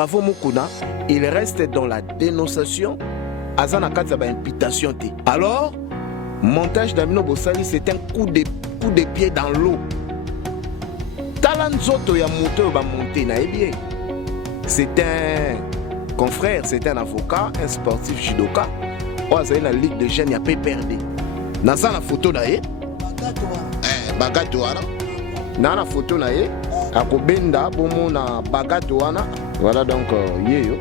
Bravo Mukuna, il reste dans la dénonciation. Azana Katsaba imputation. Alors, montage d'Amino Bossali, c'est un coup de pied dans l'eau. Talanzoto ya moto va monter na bien. C'est un confrère, c'est un avocat, un sportif judoka. Oza na ligue de jeunes ya perdu. Na ça la photo na ye. Bagato wana. Na la photo na ye. Akobenda bomo na bagato wana. Voilà donc yeyo.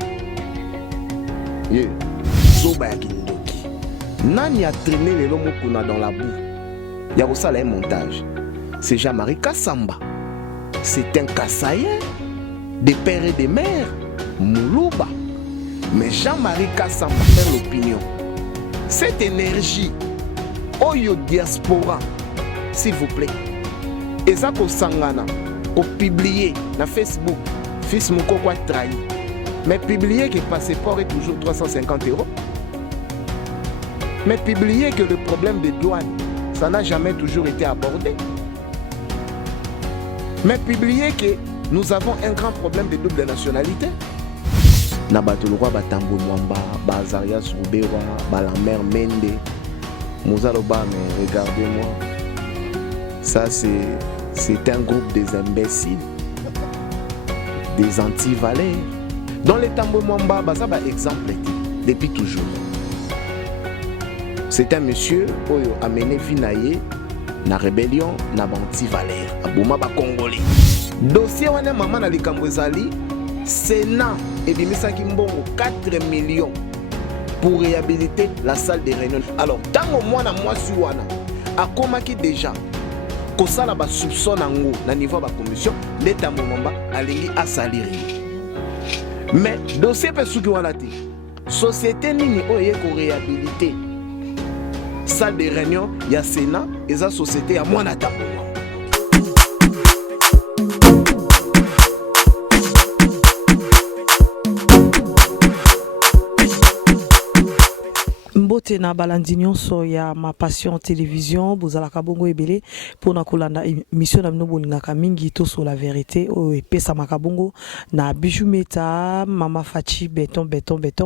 Ye. Zoba ya kindoki. Nani a traîné les Mukuna dans la boue. Il y a aussi un montage. C'est Jean-Marie Kassamba. C'est un Kassaïen, des pères et des mères, Moulouba. Mais Jean-Marie Kassamba fait l'opinion. Cette énergie, Oyo Diaspora, s'il vous plaît, et ça pour Sangana, pour publier na Facebook, fils Moko quoi trahi. Mais publier que le passeport est toujours 350 €. Mais publier que le problème de douane, ça n'a jamais toujours été abordé. Mais publier que nous avons un grand problème de double nationalité. Nabatulwa Batambo Mwamba, Bazaria Soubewa, Balamer Mende, Mouzaloba, mais regardez-moi. Ça, c'est un groupe des imbéciles, des anti-valeurs. Dans les Tambo Mwamba, ça va exemple depuis toujours. C'est un monsieur qui a amené Finaye na rébellion na anti-valeur. Abouma ba Congolais. Dossier wana maman na likambo ezali, Sénat ebimisaki mbongo 4 millions pour réhabiliter la salle de réunion. Alors, tango mwana mwasi wana akomaki déjà kosala ba soupçon nango na niveau ba commission, l'État Momamba alingi asaliri. Mais dossier pe suki wana te. Société nini oye ko réhabiliter salle de réunion ya Sénat et sa société à moi n'attends. Mbote na balandinyon so ya ma passion télévision bozala kabongo ebele pona kolanda émission na mnobo lingaka mingi to sur la vérité o epesa makabongo na Bijou Meta Mama Fachi béton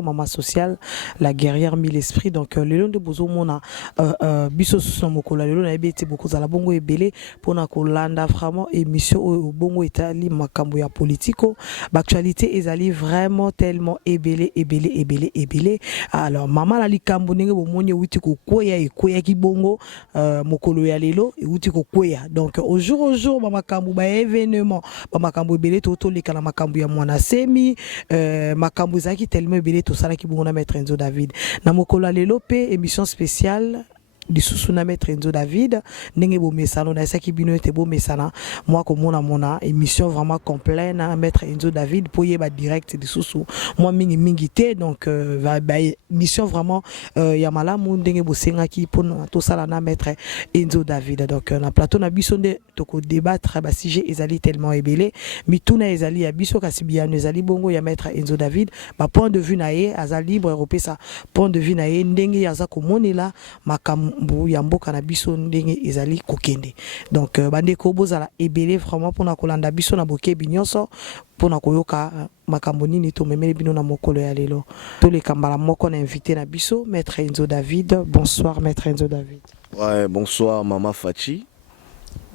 Mama Sociale la guerrière mille esprits. Donc le long de bozo mona biso so mokola le long na ebete beaucoup za la bongo ebele pona kolanda vraiment émission o bongo etali makambo ya politico actualité ezali vraiment tellement ebele. Alors mama la likambo ndenge bomoni wuti kokoya ekoya kibongo mokolo ya lelo wuti kokoya. Donc au jour ba makambo ba événement ba makambo ebele toto leka na makambo ya mwana semi makambo zaki tellement ebele to sala kibongo na maître Enzo David na mokolo ya lelo pe émission spéciale du Susuna maître Enzo David ndenge bo mesano na saki bino ete bo mesana moi comme mona émission vraiment complète na maître Enzo David pour yeba direct du Susu moi mingi te. Donc mission vraiment ya malamu ndenge bo senga ki pour to sala na maître Enzo David. Donc na plateau na biso nde to ko débattre ba sujet ezali tellement ebele mituna ezali ya biso kasi biano ezali bongo ya maître Enzo David ba point de vue na ye azali libre européen point de vue na ye ndenge yaza ko monela makam ya mboka na biso ndenge ezali kokende. Donc bande ko bozala ebele vraiment pona kolanda biso na boke binyonso pona koyoka makambo nini to memeli bino na mokolo ya lelo to le kambala moko na invité na biso maître Enzo David. Bonsoir maître Enzo David. Ouais, bonsoir Mama Fachi.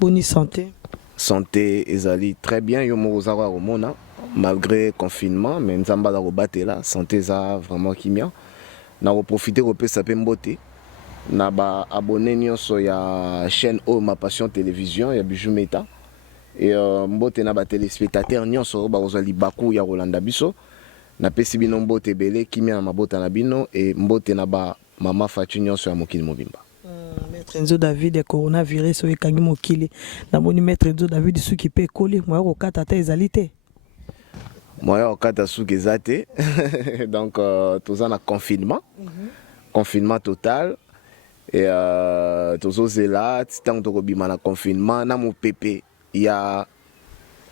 Bonne santé. Santé ezali très bien yo mozawa romona malgré confinement mais nzamba la robate là santé za vraiment kimia na profiter ko pesa pe mbote na ba abonné nyonso ya chaîne O Ma Passion Télévision ya Bijou Meta et mbote na ba téléspectateurs nyonso ba ozali baku ya Rolanda biso na pesi bino mbote belé kimia na mabota na bino et mbote na ba Mama Fachi nyonso ya mokili mobimba. Maître Enzo David ya coronavirus o ekangi mokili na moni maître Enzo David suki pe koli moya ko kata ta ezalité moya ko kata suki ezate donc tous en confinement confinement total. Et tous ces là, tant que bima na confinement, na mon pépé, il y a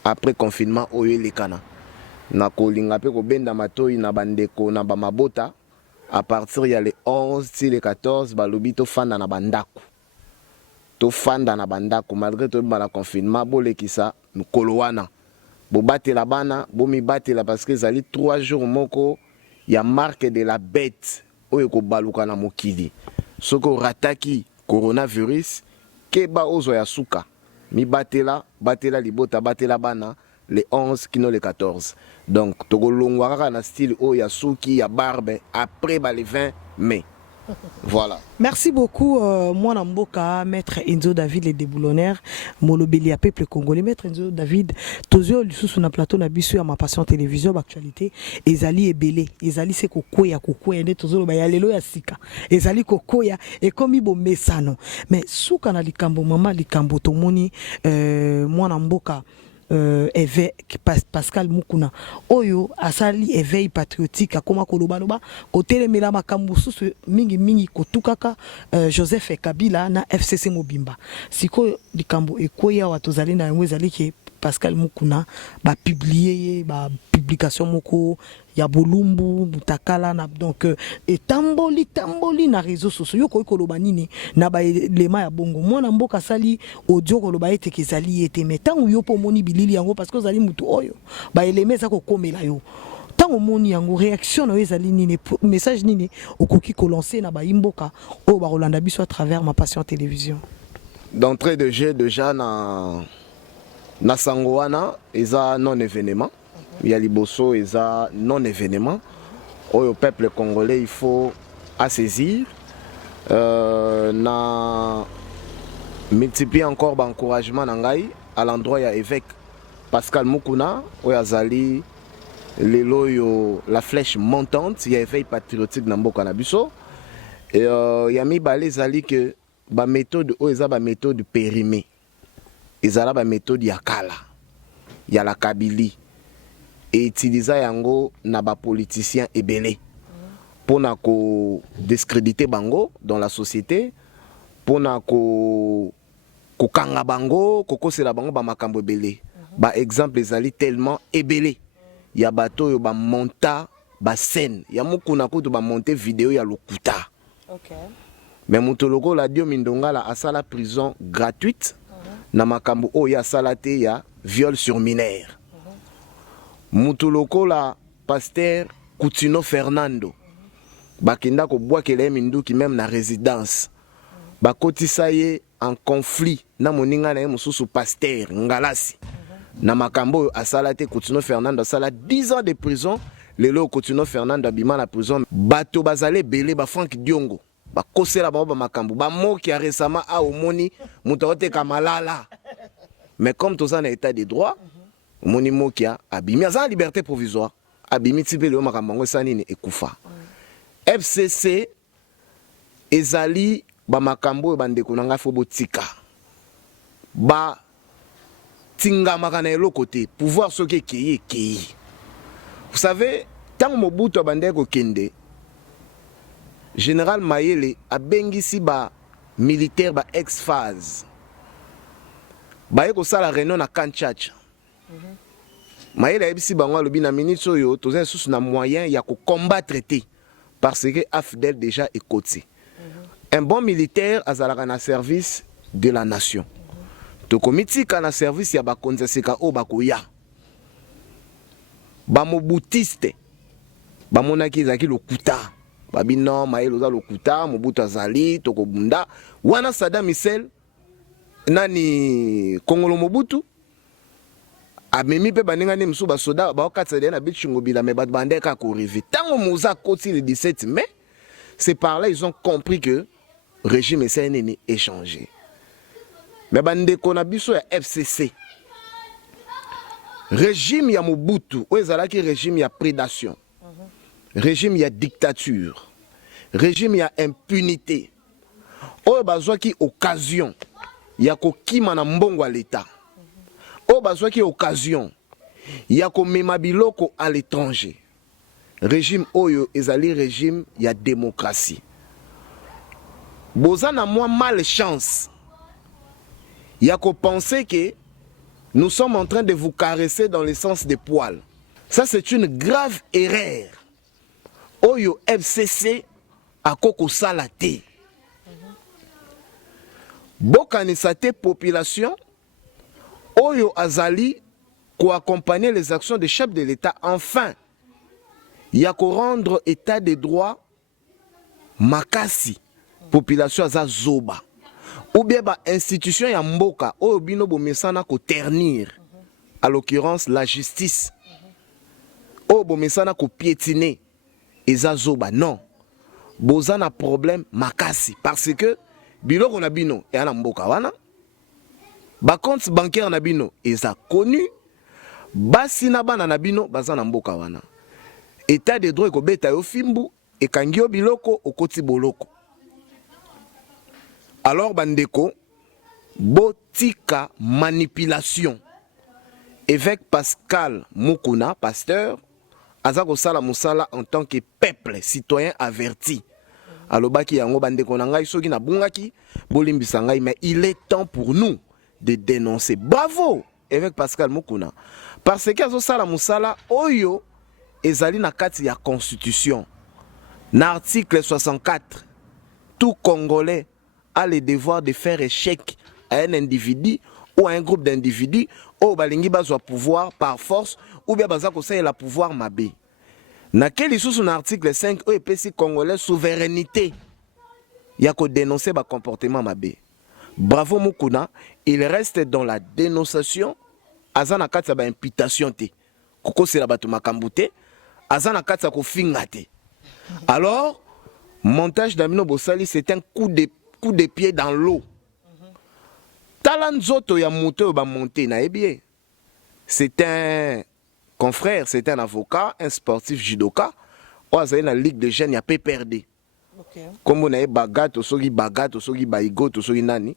après confinement au les cana. Na kolinga pe ko benda matoi na bandeko na bamabota à partir il y a les 11 les 14 balobi to fanda na bandako. To fanda na bandako malgré to bala confinement bolé ki sa mukolo wana. bo batela bana bo mi batela parce que zali 3 jours moko ya marque de la bête oyo ko baluka na mokili soko rataki coronavirus ke ba ozo ya suka mi batela libota batela bana le 11 kino le 14 donc togolongwa kaka na style oyo ya suki ya barbe après ba le 20 mai. Voilà. Merci beaucoup, moi Namboka, maître Enzo David, les déboulonnaires, Molobeli à peuple congolais, maître Enzo David, toujours sur le plateau Nabisu à ma passion télévision, actualité, Ezali et Belé, Ezali c'est Kokoya, et toujours le Bayalelo ya Sika, Ezali Kokoya, et comme il bon mesano. Mais sous kana likambo, maman likambo, tomoni, moi Namboka, éveil Pascal Mukuna oyo asali éveil patriotique akoma kolobaloba côté mela makambo susu mingi kotukaka Joseph Kabila na FCC Mobimba siko likambo ekoya watozali na ngwezali ke Pascal Mukuna ba publier ba publication moko ya bolumbu butakala na donc etamboli na réseaux sociaux yo ko koloba nini na ba lema ya bongo mona mboka sali audio koloba ete kezali ete metango yo po moni bilili yango parce que zali mutu oyo ba elemeza ko komela yo tango moni yango réaction na ezali nini message nini okoki ko lancer na ba imboka o ba rolanda biso à travers ma passion télévision d'entrée de jeu déjà na sangoana eza non événement. Il y a Liboso et ça non événement. Au peuple congolais, il faut saisir. Na multiplier encore l'encouragement à l'endroit de l'évêque Pascal Mukuna, où il y a la flèche montante, il y a l'éveil patriotique dans le Canabiso. Et il y a mis les que la méthode, la méthode périmée. Il y a la méthode Yakala. Il y a la Kabylie. Et utiliser yango na ba politiciens ebele pour na ko discréditer bango dans la société pour na ko kanga bango kokosela bango ba makambo ebele ba exemple ezali tellement ebele ya bato yo ba monta ba scène ya mukuna kutu ba monter vidéo ya lokuta. OK. Mais mutoloko la dio mindonga la asala prison gratuite na makambo o ya salate ya viol sur mineur. Mutuloko la pasteur Coutinho Fernando bakenda ko bois kele minduki même na résidence bakotisa ye en conflit na moninga na ye mususu pasteur ngalasi na makambo asalate Coutinho Fernando asala 10 ans de prison lelo Coutinho Fernando abima na prison bato bazale belé ba Frank Diongo bakosela ba makambo ba moki a récemment a omoni mutaote kamalala mais comme tout ça na état de droit monimo kia abimi aza liberté provisoire abimi tipe le makambo sanini ekufa FCC ezali ba makambo bandeko nanga fo botika ba tinga makana eloko te pouvoir soki keye vous savez tant Mobutu bandeko kende général Mayele abengisi ba militaire ba ex-phase ba eko sala réunion na Kanchacha. Mayele ebisi bango lobi na minute oyo toza sous na moyen ya ko combattre te parce que AFDEL déjà est côté. Un bon militaire azalaka na service de la nation. To komitika na service ya ba konzeseka o bakoya. Ba mobutiste ba monaki zaki lokuta. Ba bino Mayele za lokuta Mobutu azali to kobunda wana Saddam Hussein nani Kongolo Mobutu amemi pe baninga ne msu ba soda ba okatsa na bitchingo bila me bat bande ka ko rivi tango muza koti le 17 mai c'est par là ils ont compris que régime essaie nini échanger mais bande ko na biso ya FCC régime ya Mobutu o ezalaki régime ya prédation régime ya dictature régime ya impunité o bazwaki occasion ya kokima na mbongo à l'état o bazwaki occasion ya komema biloko à l'étranger régime oyo ezali régime ya démocratie boza na moi malchance ya ko penser que nous sommes en train de vous caresser dans le sens des poils. Ça c'est une grave erreur oyo FCC akoko sala te bokanisa te population oyo azali accompagner les actions des chefs de l'État. Enfin, il y a qu'à rendre état des droits makasi population aza zoba ou bien ba institution ya mboka oyo bino bomesana ko ternir, à l'occurrence la justice, oyo bomesana ko piétiner eza zoba. Non, boza na problème makasi parce que biloko na bino ya na mboka wana, ba compte bancaire na bino eza connu, basi na bana na bino baza na mboka wana, état de droit ko beta yo fimbu et kangio biloko okoti boloko. Alors bandeko, botika manipulation. Évêque Pascal Mukuna, pasteur, azako sala musala en tant que peuple citoyen averti. Alobaki yango bandeko na ngai soki na bungaki bolimbisa ngai, mais il est temps pour nous de dénoncer. Bravo évêque Pascal Mukuna, parce que azo sala musala oyo ezali na kati ya constitution. Na article 64, tout Congolais a le devoir de faire échec à un individu ou à un groupe d'individus ou balingi bazwa pouvoir par force ou bien baza conseiller la pouvoir mabé. Na quel sous son article 5 o epesi Congolais souveraineté ya ko dénoncer ba comportement mabé. Bravo Mukuna, il reste dans la dénonciation, azana katsa ba imputation te. Koko c'est la batu makambute, azana katsa ko fingate. Alors, montage d'Amino Bossali, c'est un coup de pied dans l'eau. Talanzoto ya moto ba monté na ebie. C'est un confrère, c'est un avocat, un sportif judoka. Oazali na ligue de jeunes ya PPRD. Comme on a bagato sogi baigo to sogi nani.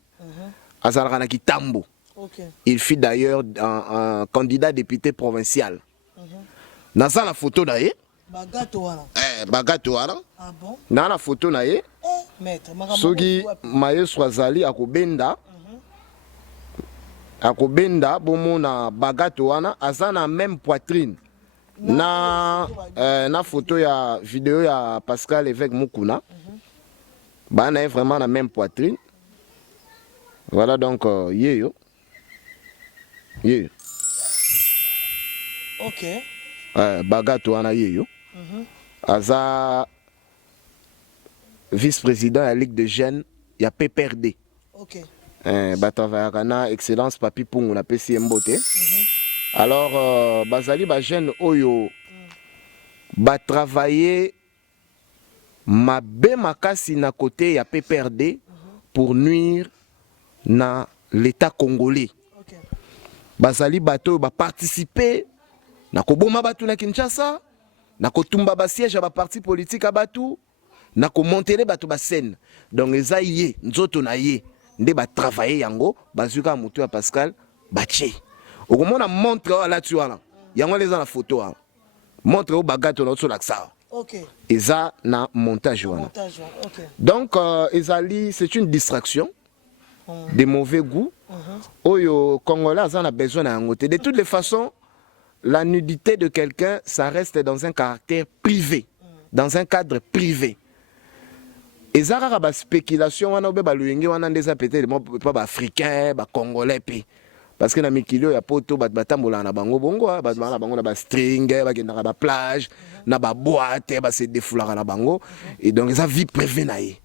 Azalaka na kitambo. Il fut d'ailleurs un candidat député provincial. Naza la photo d'ailleurs. Bagato wana. Ah bon? Na la photo na ye. Maître, soki maestro azali akobenda. Akobenda bomo na bagato wana azana même poitrine. Na photo ya vidéo ya Pascal Évêque Mukuna. Ba na vraiment la même poitrine. Voilà donc yeyo. Yeyo. OK. Bagato wana yeyo. Aza vice-président de la Ligue de jeunes, il y a PPRD. OK. Batavayakana, excellence papi pungu na pesi mbote. Alors bazali ba jeune oyo ba travailler mabe makasi na côté ya PPRD pour nuire na l'état congolais. OK. Bazali bato ba participer na koboma batu na Kinshasa. Na kotumba ba siège à ba parti politique à batu, na ko monter batu ba scène. Donc eza yé nzoto na yé nde ba travailler yango bazuka mutu ya Pascal bache. Okomona montre là tu vois yango les na photo là. Montre au bagato na so laksa. OK. Eza na montage wana. OK. Donc ezali c'est une distraction de mauvais goût. Oyo Congolais en a besoin na yango. De toutes les façons, la nudité de quelqu'un, ça reste dans un caractère privé, dans un cadre privé. Et ça, il y a des spéculations, il y a des africains, des congolais. Parce que dans les kilos, il y a des string, des plages, des boîtes, des défoulards. Et donc, ils ont vie privée.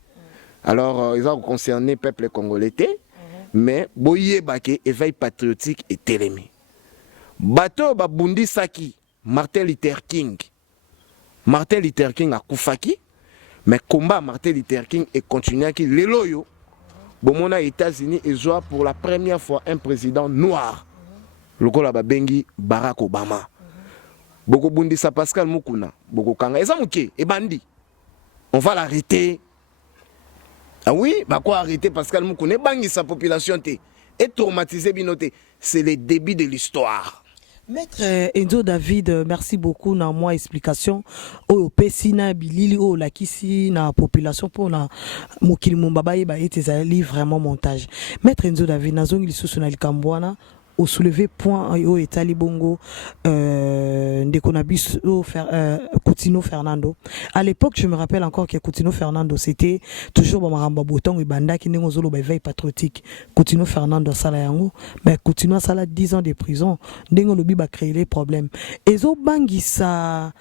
Alors, ils ont concerné le peuple congolais, mais boye bake éveil patriotique et télémé. Bato babundi saki Martin Luther King a koufaki, mais combat Martin Luther King et continue qui leloyo bomona États-Unis et joie pour la première fois un président noir lokola babengi Barack Obama. Boko bundi sa Pascal Mukuna boko kanga ezamuke e bandi on va l'arrêter. Ah oui, bah quoi arrêter Pascal Mukuna bangi sa population et traumatiser binoté, c'est le début de l'histoire. Maître Enzo David, merci beaucoup na moi explication o pesina bilili o la kisi na population pour na mokili mombaba ba etezali vraiment montage. Maître Enzo David nazongi lisusu na likambwana au soulever point au Etali Bongo Ndekonabis Coutinho Fernando. À l'époque, je me rappelle encore que Coutinho Fernando, c'était toujours Bamaramba Boton et Banda qui n'est zolo veille patriotique. Coutinho Fernando Salayango, mais Coutinho Sala 10 ans de prison. Ndengo Lobi va créer les problèmes. Et zo bangi ça.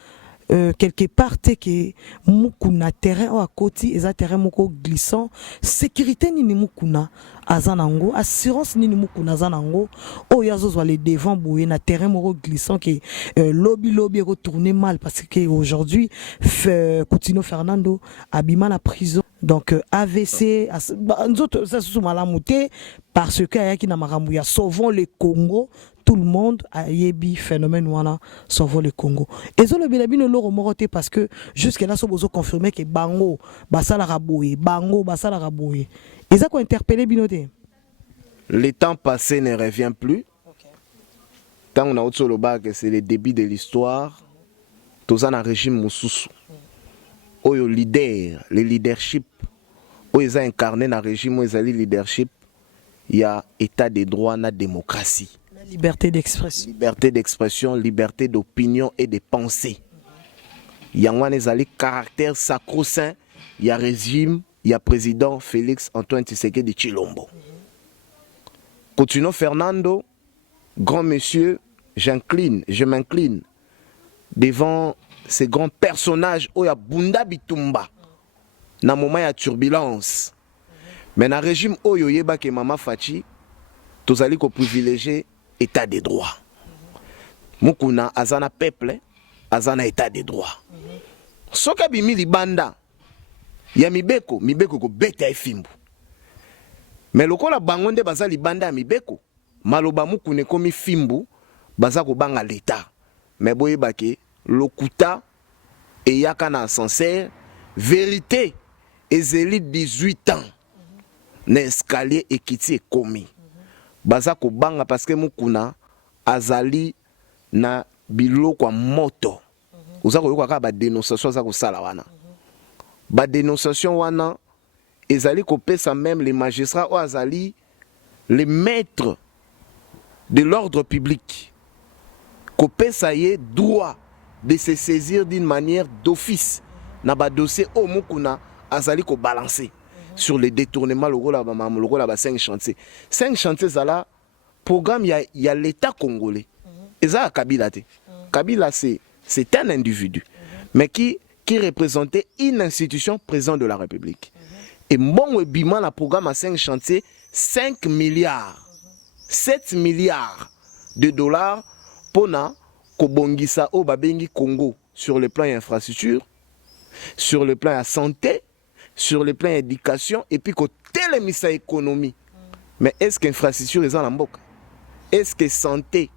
Quelque part que mukuna terrain à côté et terrain moko glissant sécurité ni mukuna azanango assurance ni mukuna azanango o yazo zo les devant boué na terrain moko glissant que lobby retourné mal parce que aujourd'hui Coutinho Fernando abima la prison donc AVC nzoto ça sous malamuté parce que ayaki na makambu ya sauvons le Congo. Tout le monde a yebi phénomène wana sauvons le Congo. Et zo le bilabino loro moroté parce que jusqu'à là so bozo confirmer que bango basala raboué, bango basala raboué. Et ça quoi interpellé binoté. Le temps passé ne revient plus. Tant on a autre le bas que c'est le début de l'histoire. Tous un régime mususu. Oyo leader, le leadership. Oyo incarné dans régime, oyo le leadership. Il y a état de droit, na démocratie. Liberté d'expression. Liberté d'expression, liberté d'opinion et de pensée. Il y a un caractère sacro-saint. Il y a régime, il y a président Félix Antoine Tshisekedi de Chilombo. Coutinho Fernando, grand monsieur, je m'incline devant ces grands personnages où il y a Bunda Bitumba. Dans moment il y a turbulence. Mais dans le régime où il y a Mama Fachi, tous allez privilégier état de droit. Mukuna azana peuple, azana état de droit. Soka bimi libanda, ya mibeko ko beta efimbu. Mais lokola bangonde baza libanda ya mibeko, maloba mukune komi fimbu, baza ko banga l'état. Mais boye bake, lokuta, et yaka na sincère, vérité, ezeli 18 ans, n'escalier ekiti komi. Baza ko banga parce que mukuna azali na biloko moto. Oza ko yoka ba dénonciation za ko sala wana. Ba dénonciation wana ezali ko pesa même les magistrats ou azali les maîtres de l'ordre public. Ko pesa ye droit de se saisir d'une manière d'office na ba dossier o mukuna azali ko balancer. Sur les détournements, le rôle à 5 chantiers. 5 chantiers, c'est là, programme, il y a l'État congolais. Et ça, Kabila. Kabila, c'est un individu, mais qui représentait une institution présente de la République. Et bon, bima, le programme à 5 chantiers, 5 milliards, 7 milliards de dollars pour na Kobongisa au Babengi Congo sur le plan infrastructure, sur le plan santé, sur le plan éducation et puis côté la économie. Mais est-ce qu'infrastructure est en mboka? Est-ce que santé,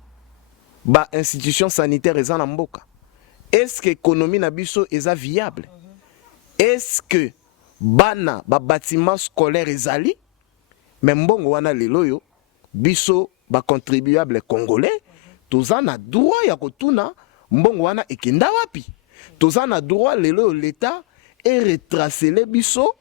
ba institution sanitaire est en mboka? Est-ce que l'économie na biso est viable? Est-ce que bana ba bâtiment scolaire est ali? Mais mbongo wana lelo yo biso ba contribuable congolais, tous en a droit ya kotuna mbongo wana ekenda wapi? Tous en a droit lelo l'État et retracer les biso.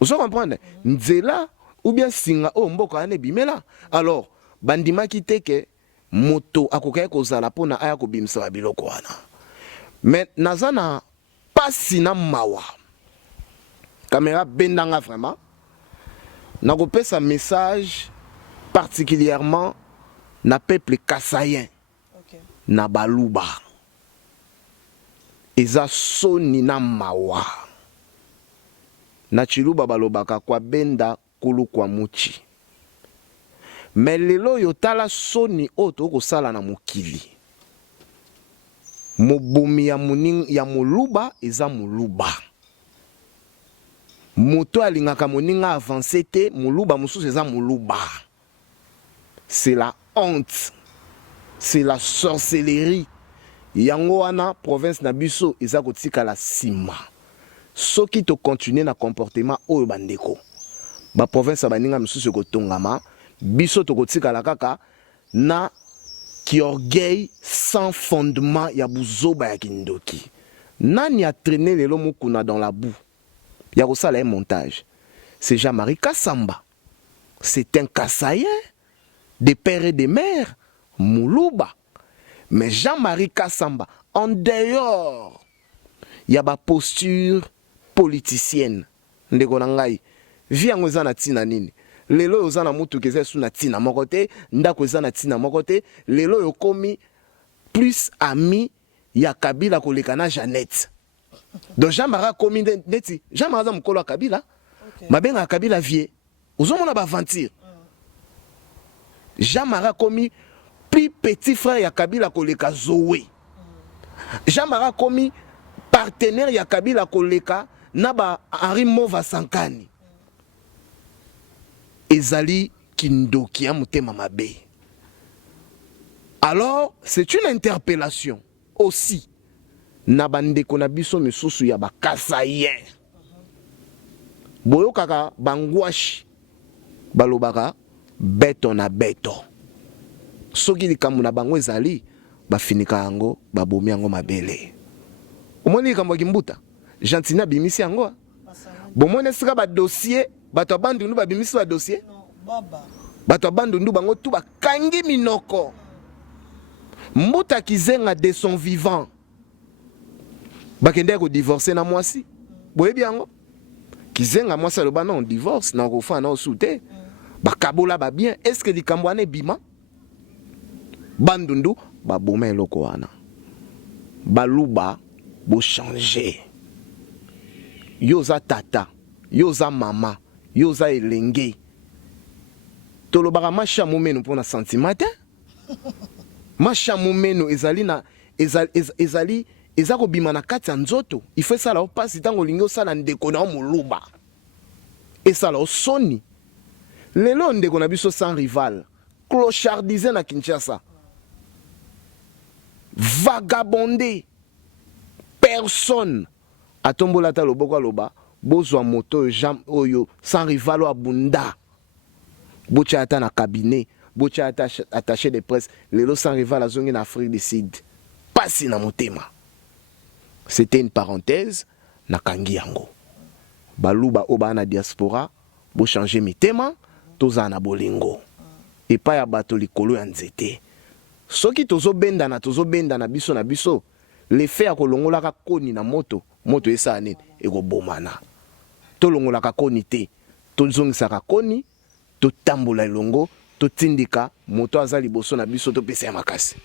Vous comprenez? Nzela ou bien singa o mboka ane bimela. Alors, bandima kite ke moto akokaye kozala pona aya ko bimsa biloko wana. Mais nazana pasina mawa. Caméra bendanga vraiment. Nakopé sa message particulièrement na peuple kasayen. Okay. Na baluba. Eza soni na mawa. Na chiluba balobaka kwa benda kulu kwa muchi. Mais lelo yotala soni oto kosala na mokili. Mobomi ya muning ya moluba eza moluba. Moto alingaka moninga avancé te moluba mususu eza moluba. C'est la honte. C'est la sorcellerie. Yango wana province na biso eza kotika la sima. Soki to continuer na comportement oyo bandeko. Ba province baninga misusu kotongama, biso to kotika la kaka na ki orgueil sans fondement ya buzoba ya kindoki. Nani a traîné lelo mukuna dans la boue? Ya kosala un montage. C'est Jean-Marie Kassamba. C'est un Kassayen. des pères et des mères, Moulouba. Mais Jean-Marie Kassamba, en dehors, il y a une posture politicienne. Ndeko nangai, viango zana tina nini. Lelo yozana mutu keze suna tina mokote, ndako zana tina mokote, lelo yokomi plus ami ya Kabila koleka na Jeannette. Donc Jean-Marie komi neti, Jean-Marie za mukolo wa Kabila, mabenga Kabila vie. Ozomona ba aventure. Jean-Marie komi plus petit frère ya Kabila koleka Zoé. Jean-Marie komi partenaire ya Kabila koleka naba Henri Mova Sankani. Ezali kindoki ya mutema mabe. Alors, c'est une interpellation aussi. Nabande konabiso misusu ya bakasayen. Boyo kaka bangwashi balobaka beto na beto. Soki likambo na bango ezali bafinika yango babomi yango mabele. Omoni likambo kimbuta Jantina bimisi yango. Bomone sika ba dossier bato bandundu ba bimisi ba dossier. Bato bandundu bango tu bakangi minoko. Mbuta kizenga de son vivant. Bakende ko divorcer na mwasi. Boyebi yango. Kizenga mwasi aloba non divorce na ko fa na osute. Bakabola ba bien est-ce que likambo ane bima? Bandundu ba boma eloko wana. Baluba bo changer. Yoza tata, yoza mama, yoza elenge. Tolobaka masha momeno pona sentimata. Masha momeno ezali na ezali ezako bima na kati ya nzoto. Il faut ça la opasi tango lingo sala ndeko na muluba. Et ça la soni. Lelo ndeko na biso sans rival. Clochardisé na Kinshasa. Vagabondé. Personne. Atombola ta loboko loba. Bozwa moto jam oyo sans rival wa bunda. Bocha ata na cabinet. Bocha attaché de presse. Lelo sans rival a zongi en Afrique du Sud. Pasi na motema. C'était une parenthèse. Na kangi yango. Baluba oba na diaspora. Bo changer mitema. Toza na bolingo. Et pas ya bato likolo ya nzete. Soki tozo benda na biso na biso. Le fait ya kolongola ka koni na moto. Moto esa nini. Ego bomana. To longola ka koni te. To zongisa ka koni. To tambola elongo. To tindika. Moto azali boso na biso to pesa ya makasi.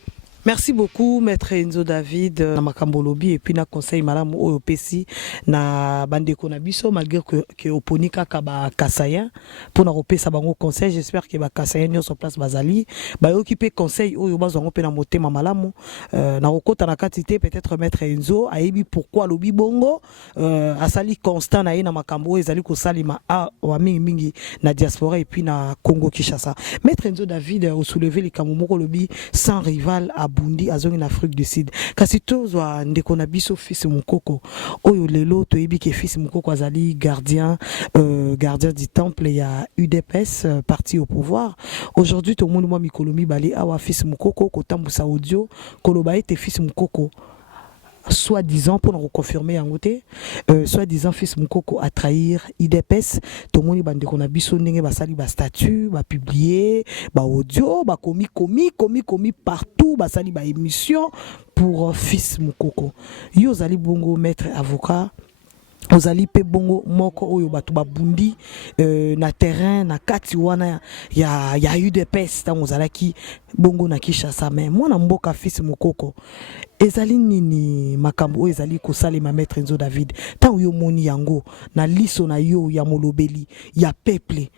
Merci beaucoup, Maître Enzo David, na makambo lobi et puis na conseil malamu oyo pesi na bandeko na biso malgré que oponika ka ba kasayen pour na repesa bango conseil. J'espère que ba kasayen nyo sur place bazali ba occuper conseil oyo bazongo pe na motema malamu na okota na katité peut-être Maître Enzo ayebi pourquoi lobi bongo asali constant na ye na makambo ezali ko salima a wa mingi na diaspora et puis na Congo Kinshasa. Maître Enzo David au soulever les kamomoko lobi sans rival à Bundi azongi na Afrique du Sud. Kasi tozwa ndeko na biso fils mukoko oyo lelo toyebi ke fils mukoko azali gardien du temple ya UDPS parti au pouvoir. Aujourd'hui tout le monde moi mikolomi bale awa fils mukoko kotambusa audio koloba ete fils mukoko soi-disant pour nous confirmer en côté soi-disant fils mukoko a trahir IDPS tout le monde bande qu'on a biso ndenge basali ba statut ba publier ba audio ba komi partout basali ba émission pour fils mukoko yo zali bongo maître avocat ozali pe bongo moko oyo batu babundi na terrain na kati wana ya UDPS tango ozalaki bongo na Kinshasa mais mwana mboka fils mukoko ezali nini makambo oyo ezali kosalema Maître Enzo David tango yo moni yango na liso na yo ya molobeli ya peuple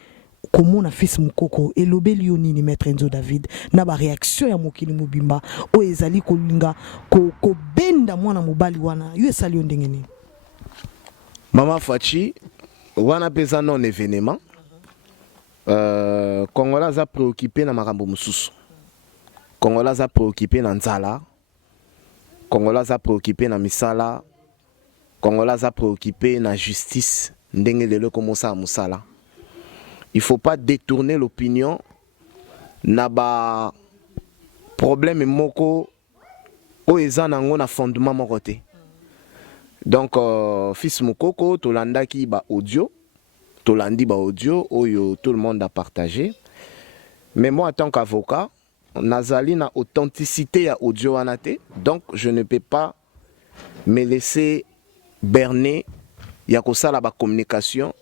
komona fils mukoko elobeli yo nini Maître Enzo David na ba réaction ya mokili mobimba oyo ezali kolinga ko benda mwana mobali wana yo esali yo ndenge nini? Mama Fachi, wana pesa non événement. Congolais a préoccupé na makambo mususu. Congolais a préoccupé na nzala. Congolais a préoccupé na misala. Congolais a préoccupé na justice. Ndenge lelo komosa musala. Il faut pas détourner l'opinion na ba problème moko o ezanango na fondement moko te. Donc fils mukoko tolanda ki ba audio, tolandi ba audio oyo tout le monde a partagé. Mais moi, en tant qu'avocat, nazali na authenticité à audio anate, donc je ne peux pas me laisser berner ya ko sala ba communication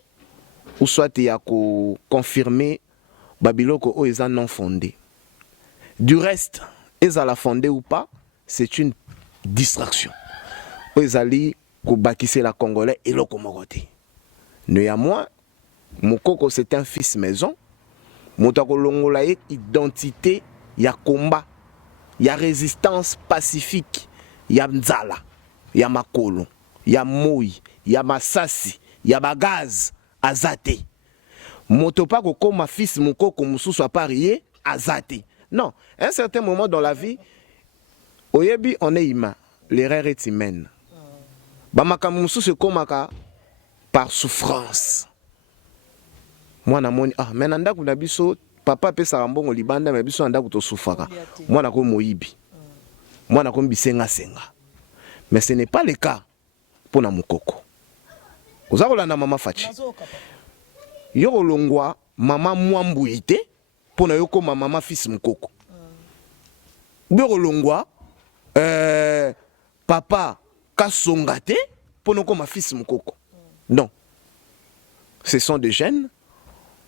ou soit ya ko confirmer babiloko o eza non fondé. Du reste, ezala fondé ou pas, c'est une distraction. O ezali ko bakise la congolais et loko mokote. Néanmoins, Mukoko c'est un fils maison. Mutako longola identité ya combat, ya résistance pacifique, ya nzala, ya makolo, ya moi, ya masasi, ya bagaz, azate. Motopa koko ma fils Mukoko mususu a parié, azate. Non, à un certain moment dans la vie, oyebi on est humain, l'erreur est humaine. Bamaka mususu komaka par souffrance. Moi na moni ah mais nanda kuna biso papa pesa mbongo libanda mais biso nanda kuto souffraka. Moi na ko moyibi. Moi na ko bisenga senga. Mais ce n'est pas le cas pour na Mukoko. Ozakola na mama Fachi. Yo longwa mama mwambuite pour na yoko mama fils Mukoko. Yo longwa papa kasongate pour na ko ma fils Mukoko. Non. Ce sont des jeunes.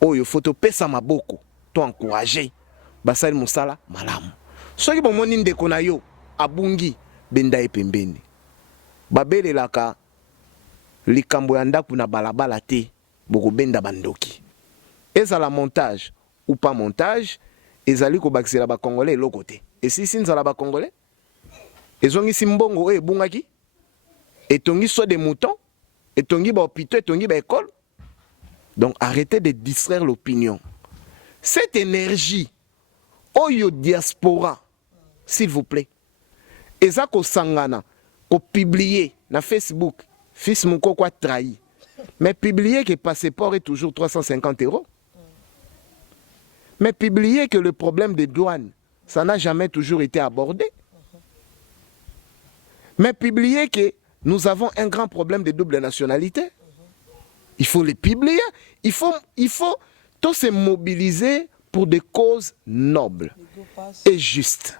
Oh, il faut te pesa maboko, to encourager. Basali musala malamu. Soki bomoni ndeko na yo abungi benda epembeni. Babele laka likambo ya ndaku na balabala te boko benda bandoki. Ezala montage ou pas montage, ezali ko bakisela ba congolais lokote. Et si nzala ba congolais, ezongi simbongo e bungaki. Etongi so des moutons, etongi ba hôpital, etongi ba école. Donc arrêtez de distraire l'opinion. Cette énergie, oyo diaspora, s'il vous plaît, eza ko sangana, ko publier na Facebook, fils Mukoko a trahi. Mais publier que le passeport est toujours 350 €. Mais publier que le problème des douanes, ça n'a jamais toujours été abordé. Mais publier que nous avons un grand problème de double nationalité. Il faut les publier. Il faut tous se mobiliser pour des causes nobles et justes.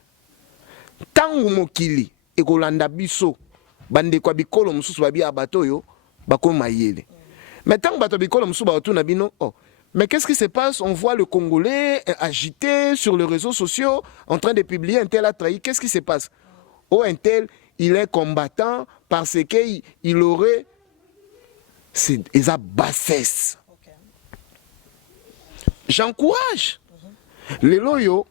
Tangu mokili ekolanda biso bande kwa bikolo mususu babi abato yo bako mayele. Mais tangu bato bikolo mususu ba otuna bino oh. Mais qu'est-ce qui se passe? On voit le Congolais agité sur les réseaux sociaux en train de publier un tel a trahi. Qu'est-ce qui se passe? Oh un tel il est combattant parce qu'il aurait c'est une bassesse. Okay. J'encourage les loyaux,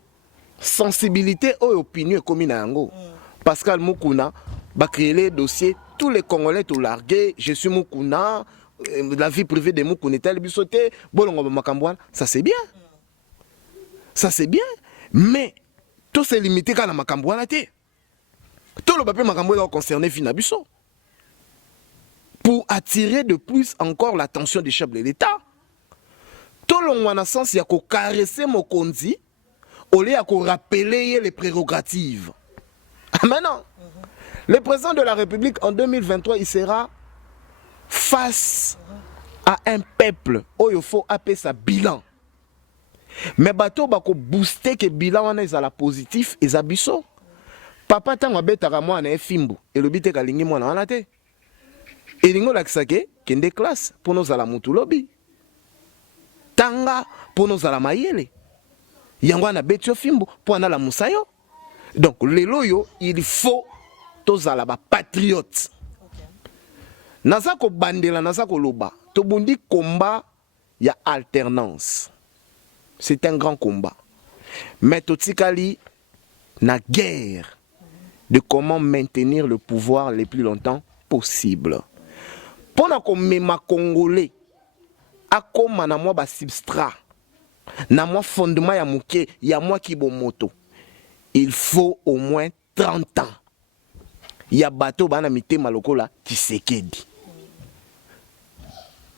sensibilité et opinion comme Nango. Pascal Mukuna va créer les dossiers, tous les Congolais tout largués, je suis Mukuna, la vie privée de Mukuna est telle bisoté, ça c'est bien. Ça c'est bien, mais tout c'est limité quand la Makambouana té. Tout le papier Makambouana concerné Finabiso. Pour attirer de plus encore l'attention des chefs de l'État. Tout le monde a sens, il y a qu'à caresser mon konzi, au lieu de rappeler les prérogatives. Maintenant, le président de la République en 2023, il sera face à un peuple où il faut appeler ça bilan. Mais bateau bako booster que bilan on est à la positif et à biso. Papa tango betara moi na fimbu et le bité kalingi moi na te. Et l'ingo laksake kende classe pour nos ala mutu lobby. Tanga pour nos ala mayele. Yango na betio fimbu pour na la musayo. Donc les loyo il faut tous ala ba patriote. Nazako bandela nazako loba. To bundi combat ya alternance. C'est un grand combat. Mais totikali na guerre de comment maintenir le pouvoir le plus longtemps possible. Pendant qu'on met ma Congolais, à comme na moi ba substrat, na moi fondement ya mouké, ya moi qui bon moto. Il faut au moins 30 ans. Ya bateau bana mité malokola Tshisekedi.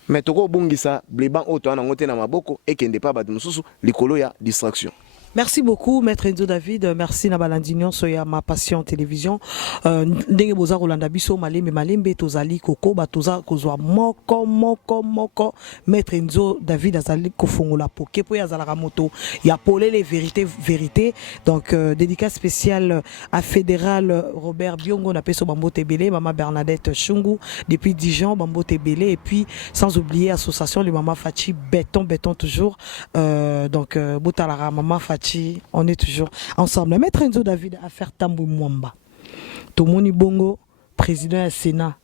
Mais toko bungisa bleban auto na ngote na maboko et kende pa batu mususu likolo ya distraction. Merci beaucoup, Maître Enzo David. Merci Nabalandignon, soya ma passion télévision. Ndenge boza Rolanda biso malembe tozali koko batoza kozwa moko. Maître Enzo David azali kofongola poke po yazalaka moto ya polé les vérités. Donc dédicace spéciale à Fédéral Robert Biongo na peso Bambo Tebele, Maman Bernadette Chungu depuis Dijon, Bambo Tebele, et puis sans oublier association les Maman Fachi béton toujours. Donc Boutalara Maman Fachi, on est toujours ensemble. Maître Enzo David a fait Tambou Mwamba. Tomoni Bongo, président du Sénat,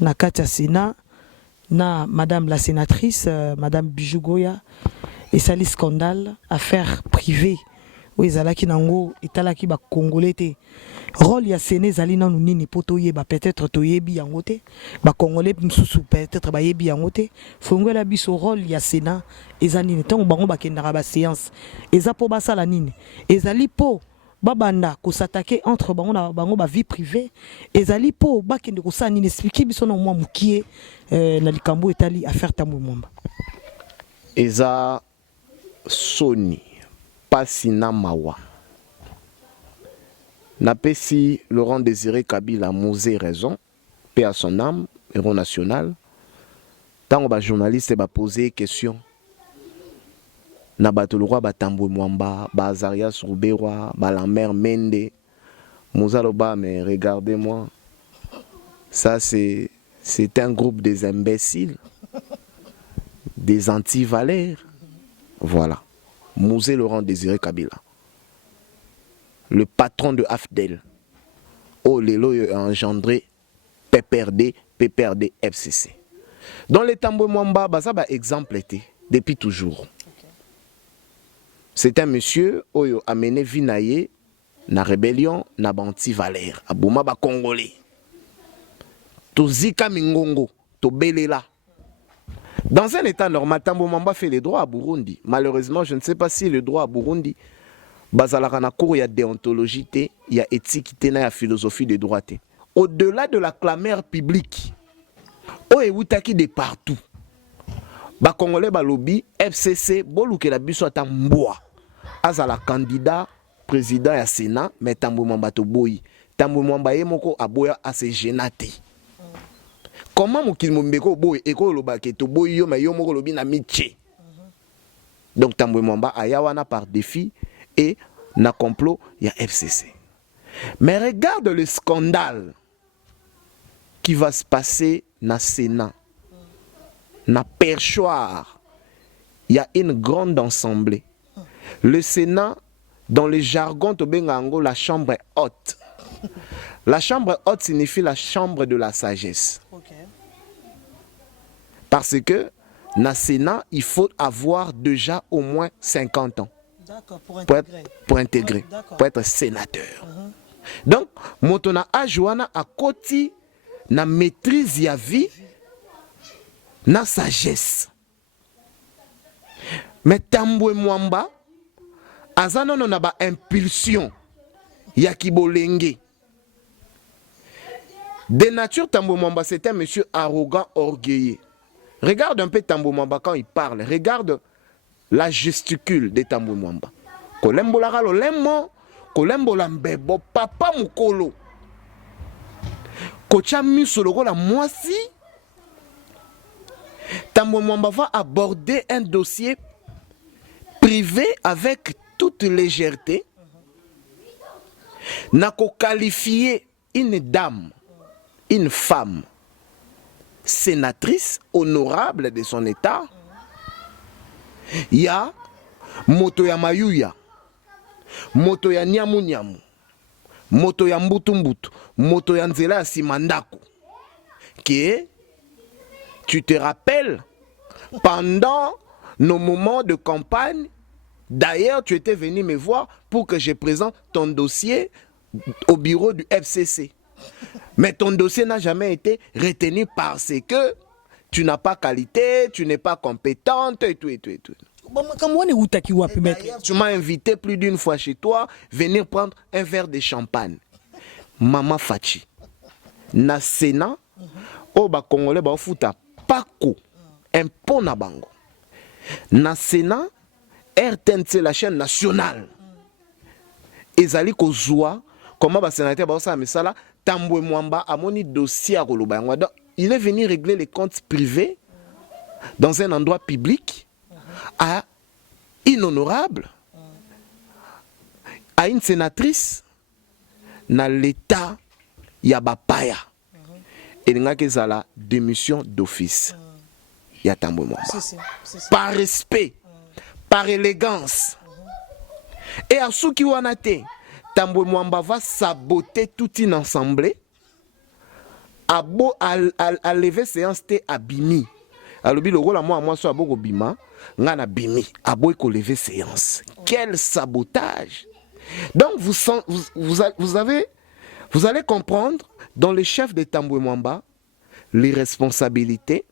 na Katia Sénat, na Madame la sénatrice, Madame Bijougoya, et sali scandale, affaire privée. Oui, Zalaki Nango, Italaki ba Congolais. Rôle ya Séné Zali nan nini poto yeba peut-être toyebi yangote, ba Congolais msusu peut-être ba yebi yangote. Fongola biso rôle ya Sénat ezani ne tango bango ba kendara ba séance. Eza po basala nini? Ezali po babanda ko s'attaquer entre bango na bango ba vie privée. Ezali po ba kende ko sa nini expliquer biso na mwa mukie na likambo etali affaire Tambou Mwamba. Eza Sony Passina Mawa. Napesi Laurent Désiré Kabila Mosé raison, paix à son âme, héros national. Tant que journaliste va poser question, na batoloroi ba Tambou Mwamba, ba Azarias Rouberois, ba la mère Mende, Mozaloba, mais regardez-moi, ça c'est un groupe des imbéciles, des anti-valeurs. Voilà, Mosé Laurent Désiré Kabila. Le patron de AFDEL, oh Lelo a engendré PPRD FCC. Dans les Tambou Mwamba, ça va exemple été depuis toujours. C'est un monsieur qui a mené Vinaye na rébellion na banti Valère, à Bouma ba Congolais. To Zika Mingongo, to Belela. Dans un état normal, Tambou Mwamba fait les droits à Burundi. Malheureusement, je ne sais pas si le droit à Burundi bazalaka na cours, il y a déontologie, il y a éthique, il y a philosophie de droit. Au-delà de la clameur publique, oh et outaki de partout. Ba Congolais ba lobby FCC boluke la biso ata mboa. Azala candidat président ya Sénat, mais Tambou Mwamba to boyi. Tambou Mwamba ye moko aboya ase genate. Comment mokili mombeko boyi eko loba ke to boyi yo mais yo moko lobi na miche. Donc Tambou Mwamba ayawana par défi et na complot il y a FCC. Mais regarde le scandale qui va se passer na Sénat, na perchoir. Il y a une grande assemblée. Le Sénat, dans le jargon tobengango, la chambre haute. La chambre haute signifie la chambre de la sagesse. Parce que na Sénat, il faut avoir déjà au moins 50 ans. Pour intégrer, pour être sénateur. Donc, Motona Ajuana a koti na maîtrise ya vie, na sagesse. Mais Tambou Mwamba, azano na ba impulsion ya kibolenge. De nature, Tambou Mwamba, c'est un monsieur arrogant, orgueilleux. Regarde un peu Tambou Mwamba quand il parle. Regarde la gesticule de Tambou Mwamba. Kolembo la galo lemmo, kolembo la mbebo, papa mukolo. Kocha misologo la moisi. Tambou Mwamba va aborder un dossier privé avec toute légèreté. Nako qualifier une dame, une femme sénatrice honorable de son état. Ya moto ya mayuya, moto ya nyamu nyamu, moto ya mbutu mbutu, moto ya nzela ya simandako. Que tu te rappelles pendant nos moments de campagne, d'ailleurs tu étais venu me voir pour que je présente ton dossier au bureau du FCC. Mais ton dossier n'a jamais été retenu parce que tu n'as pas qualité, tu n'es pas compétente et tout et tout et tout. Tu m'as invité plus d'une fois chez toi, venir prendre un verre de champagne. Maman Fachi. Na Sénat, oh ba Congolais ba futa pako, impôt na bango. Na Sénat, RTNC, la chaîne nationale. ezali kozwa comment ba sénateur ba ça misala Tambwe Mwamba a moni dossier à Koloba. Il est venu régler les comptes privés dans un endroit public à inhonorable à une sénatrice dans l'état Yabapaya. Et il y a la démission d'office. Il y a Tambwe Mwamba. Par respect, par élégance. Et à ceux qui ont été, Tambwe Mwamba va saboter toute une assemblée. À lever séance te abimi. Alors, le rôle à moi, soit beaucoup bima, ngana bimi, à boy lever séance. Quel sabotage! Donc, vous allez comprendre, dans les chefs de Tambwe Mwamba, les responsabilités,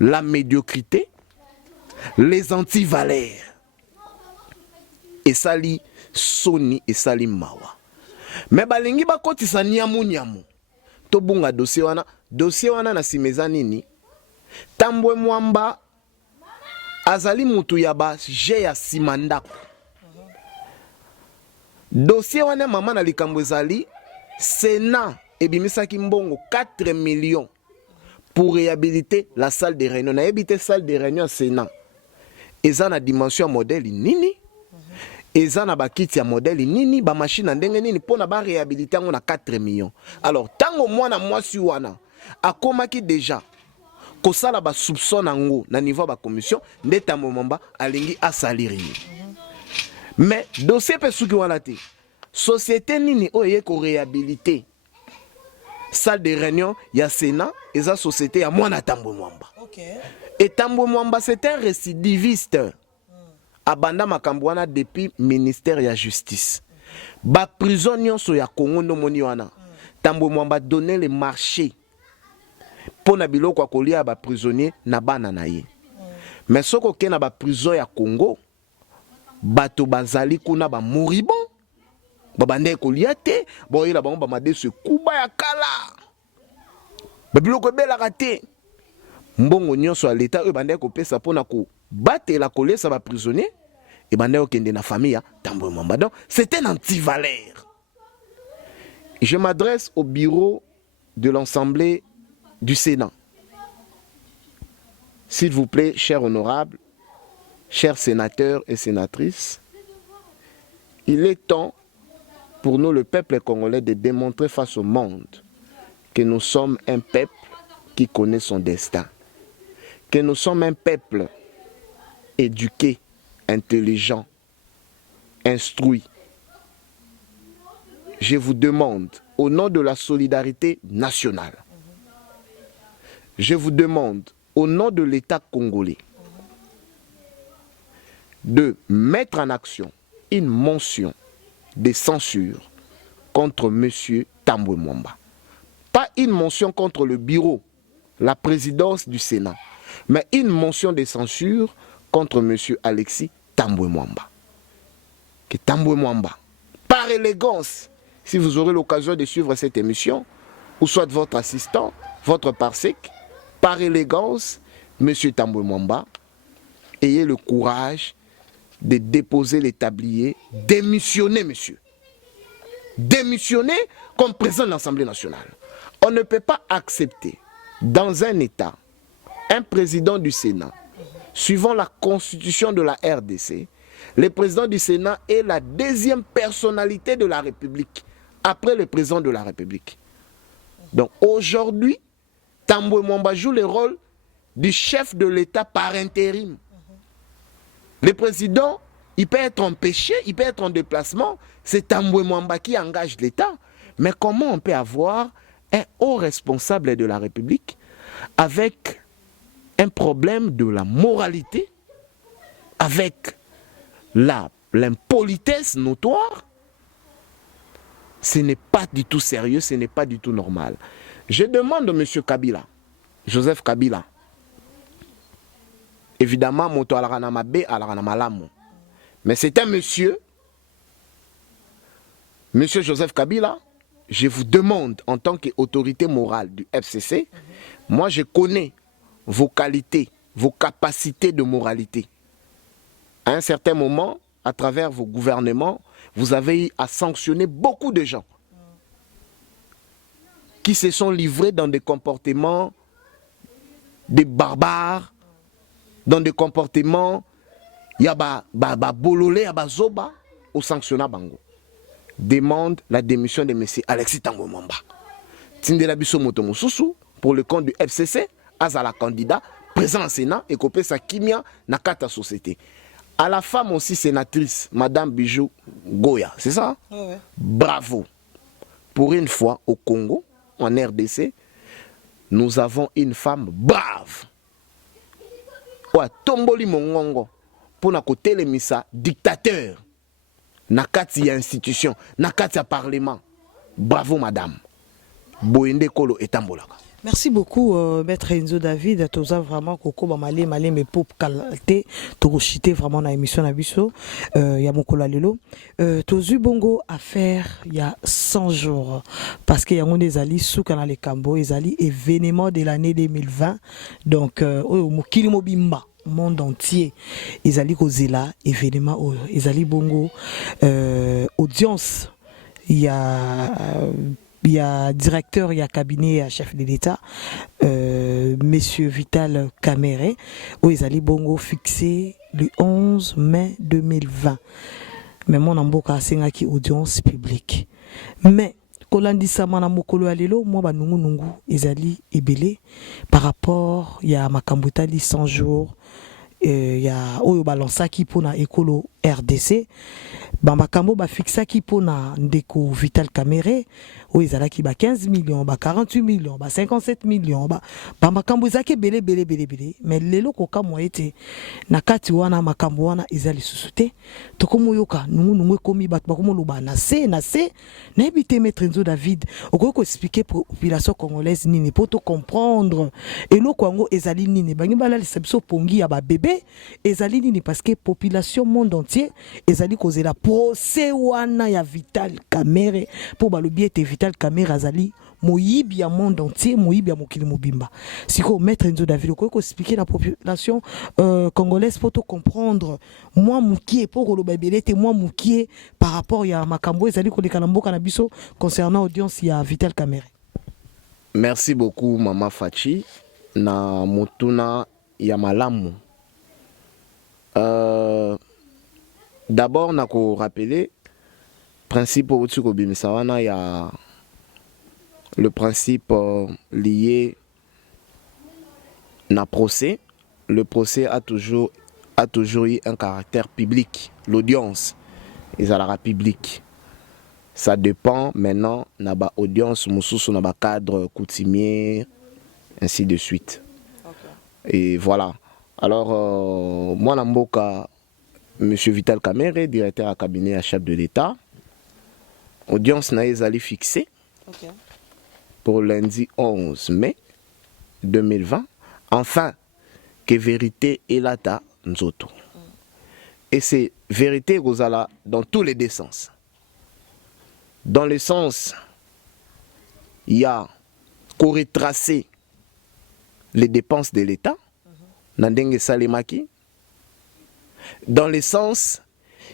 la médiocrité, les antivaleurs. Et sali Sony et sali Mawa. Mais balingi ba kotisa nyamu nyamu. To bunga dossier wana na simeza nini? Tambwe Mwamba azali mutu ya ba je ya simandako. Dossier wana mama na likambo ezali Sénat ebimisaki mbongo 4 millions pour réhabiliter la salle de réunion. Na habité salle de réunion Sénat. Eza na dimension modèle nini? Eza na bakiti ya modèle nini? Ba machine ndenge nini pona ba réhabiliter ngo na 4 millions. Alors tango mwana mwasi wana akomaki déjà kosala ba soupçon nango na niveau ba commission nde Tambwe Mwamba alingi asaliri. Mais dossier pe suki wana te. Société nini oye ko réhabiliter salle de réunion ya Sénat eza société ya mwana Tambwe Mwamba. Et Tambwe Mwamba c'est un récidiviste. Abanda makambo wana depuis ministère ya justice. Ba prison nyonso ya Congo no moni wana. Tambwe Mwamba donner le marché pour na biloko akolia ba prisonnier na bana na ye. Mais soko ke na ba prison ya Congo bato bazali kuna ba moribon babande kolia te boyela bango ba madesu kuba ya kala ba biloko bela raté mbongo nyonso ya l'état e bande ko pesa pona ko batela kolesa ba prisonnier et bande okende na famille ya Tambwe Mwamba. Donc c'est un antivaleur. Je m'adresse au bureau de l'Assemblée du Sénat. S'il vous plaît, chers honorables, chers sénateurs et sénatrices, il est temps pour nous, le peuple congolais, de démontrer face au monde que nous sommes un peuple qui connaît son destin, que nous sommes un peuple éduqué, intelligent, instruit. Je vous demande, au nom de la solidarité nationale, je vous demande, au nom de l'État congolais, de mettre en action une motion de censure contre M. Tambwe Mwamba. Pas une motion contre le bureau, la présidence du Sénat, mais une motion de censure contre M. Alexis Tambwe Mwamba. Que Tambwe Mwamba, par élégance, si vous aurez l'occasion de suivre cette émission, ou soit votre assistant, votre parsec, par élégance, M. Tambwe Mwamba, ayez le courage de déposer les tabliers, démissionner, monsieur. Démissionner comme président de l'Assemblée nationale. On ne peut pas accepter, dans un État, un président du Sénat, suivant la constitution de la RDC, le président du Sénat est la deuxième personnalité de la République, après le président de la République. Donc aujourd'hui, Tambwe Mwamba joue le rôle du chef de l'État par intérim. Le président, il peut être empêché, il peut être en déplacement. C'est Tambwe Mwamba qui engage l'État. Mais comment on peut avoir un haut responsable de la République avec un problème de la moralité, avec l'impolitesse notoire? Ce n'est pas du tout sérieux, ce n'est pas du tout normal. Je demande à M. Kabila, Joseph Kabila, évidemment, moto alarana mabe alarana malamu. Mais c'est un monsieur, monsieur Joseph Kabila, je vous demande en tant qu'autorité morale du FCC, moi je connais vos qualités, vos capacités de moralité. À un certain moment, à travers vos gouvernements, vous avez eu à sanctionner beaucoup de gens qui se sont livrés dans des comportements de barbares, dans des comportements, il y a bololé, il y a zoba, au sanctionnat bango. Demande la démission de M. Alexis Tango Mwamba. Tindela biso moto mosusu pour le compte du FCC, azala candidat, présent au Sénat et copé sa kimia na kata société. À la femme aussi sénatrice, Madame Bijou Goya, c'est ça? Ouais. Bravo. Pour une fois au Congo, en RDC, nous avons une femme brave. Oua tomboli mongongo pour na côté le misa dictateur. Nakati ya institution, nakati ya parlement. Bravo madame. Boyende kolo etambolaka. Merci beaucoup, Maître Enzo David. Tu as vraiment coco malé mais pop qualité. Tu as chité vraiment dans l'émission Nabiso. Il y a mon colalelo. Tu as eu bongo à faire il y a 100 jours. Parce qu'il y a des alliés sous canal Cambo, les alliés événements de l'année 2020. Donc, Mokili Mobimba. Monde entier ils allaient causer là événement ils allaient bongo audience il y a directeur, il y a cabinet, il y a chef de l'État, Monsieur Vital Kamere, où ils allaient bongo fixé le 11 mai 2020. Mais mon amboka a qui audience publique. Mais Kolandisa mana mokolo alelo moi ba nungu ezali ebele par rapport il y a makambuta 100 jours il y a oyo balansaki pona ekolo RDC ba makambo ba fixaki pona ndeko Vital Kamere oyo ezalaki ba 15 millions ba 48 millions ba 57 millions ba makambo ezaki belé mais lelo koka moyete na kati wana makambo wana ezali susute tokomo yoka nungu ekomi bat bakomo loba na se na ebité Maître Enzo David okoko expliquer pour population congolaise nini pour te comprendre eloko yango ezali nini bangi bala biso pongi ya ba bébé ezali nini parce que population monde entier ezali causer la procès wana ya Vital Kamere pour balobi ete Vital Kamere azali moyibi ya monde entier moyibi ya mokili mobimba siko Maître Enzo David okoko expliquer la population congolaise pour te comprendre moi mukie pour koloba belete moi mukie par rapport ya makambo ezali koleka na mboka na biso concernant audience ya Vital Kamere. Merci beaucoup Mama Fachi na motuna ya malamu. D'abord nako rappeler principe au tsuko bimisawana ya le principe lié na procès. Le procès a toujours eu un caractère public. L'audience est à la publique. Ça dépend maintenant na ba audience mususu na ba cadre coutumier ainsi de suite. Okay. Et voilà. Alors moi namboka Monsieur Vital Kamere, directeur à cabinet à chef de l'État. Audience na ezali fixée. Okay. Pour lundi 11 mai 2020, enfin, que vérité est là ta nzoto. Et c'est vérité gozala dans tous les deux sens. Dans le sens, il y a qu'on retracer les dépenses de l'État, nandenge salemaki. Dans le sens,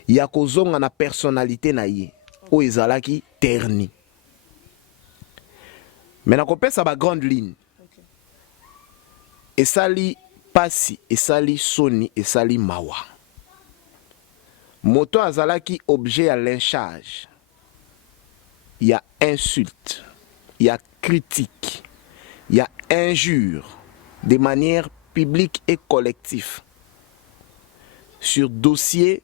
il y a qu'on zonga na personnalité na ye, ou ezalaki terni. Mais na kopesa ba grande ligne. Okay. Et sali pasi, et sali soni, et sali mawa. Moto azalaki objet à lynchage. Il y a insulte, il y a critique, il y a injure de manière publique et collective. Sur dossier,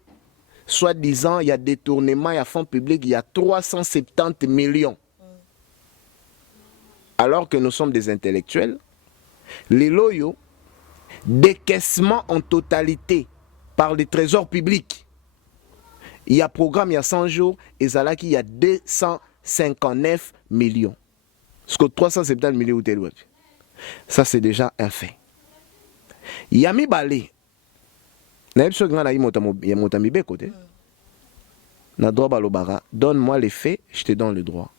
soi-disant, il y a détournement, il y a fonds publics, il y a 370 millions. Alors que nous sommes des intellectuels, les loyaux, décaissement en totalité par le trésor public. Il y a programme, il y a 100 jours, et Zalaki, il y a 259 millions. Ce que 370 millions, ça c'est déjà un fait. Yami Balé, donne-moi les faits, je te donne le droit.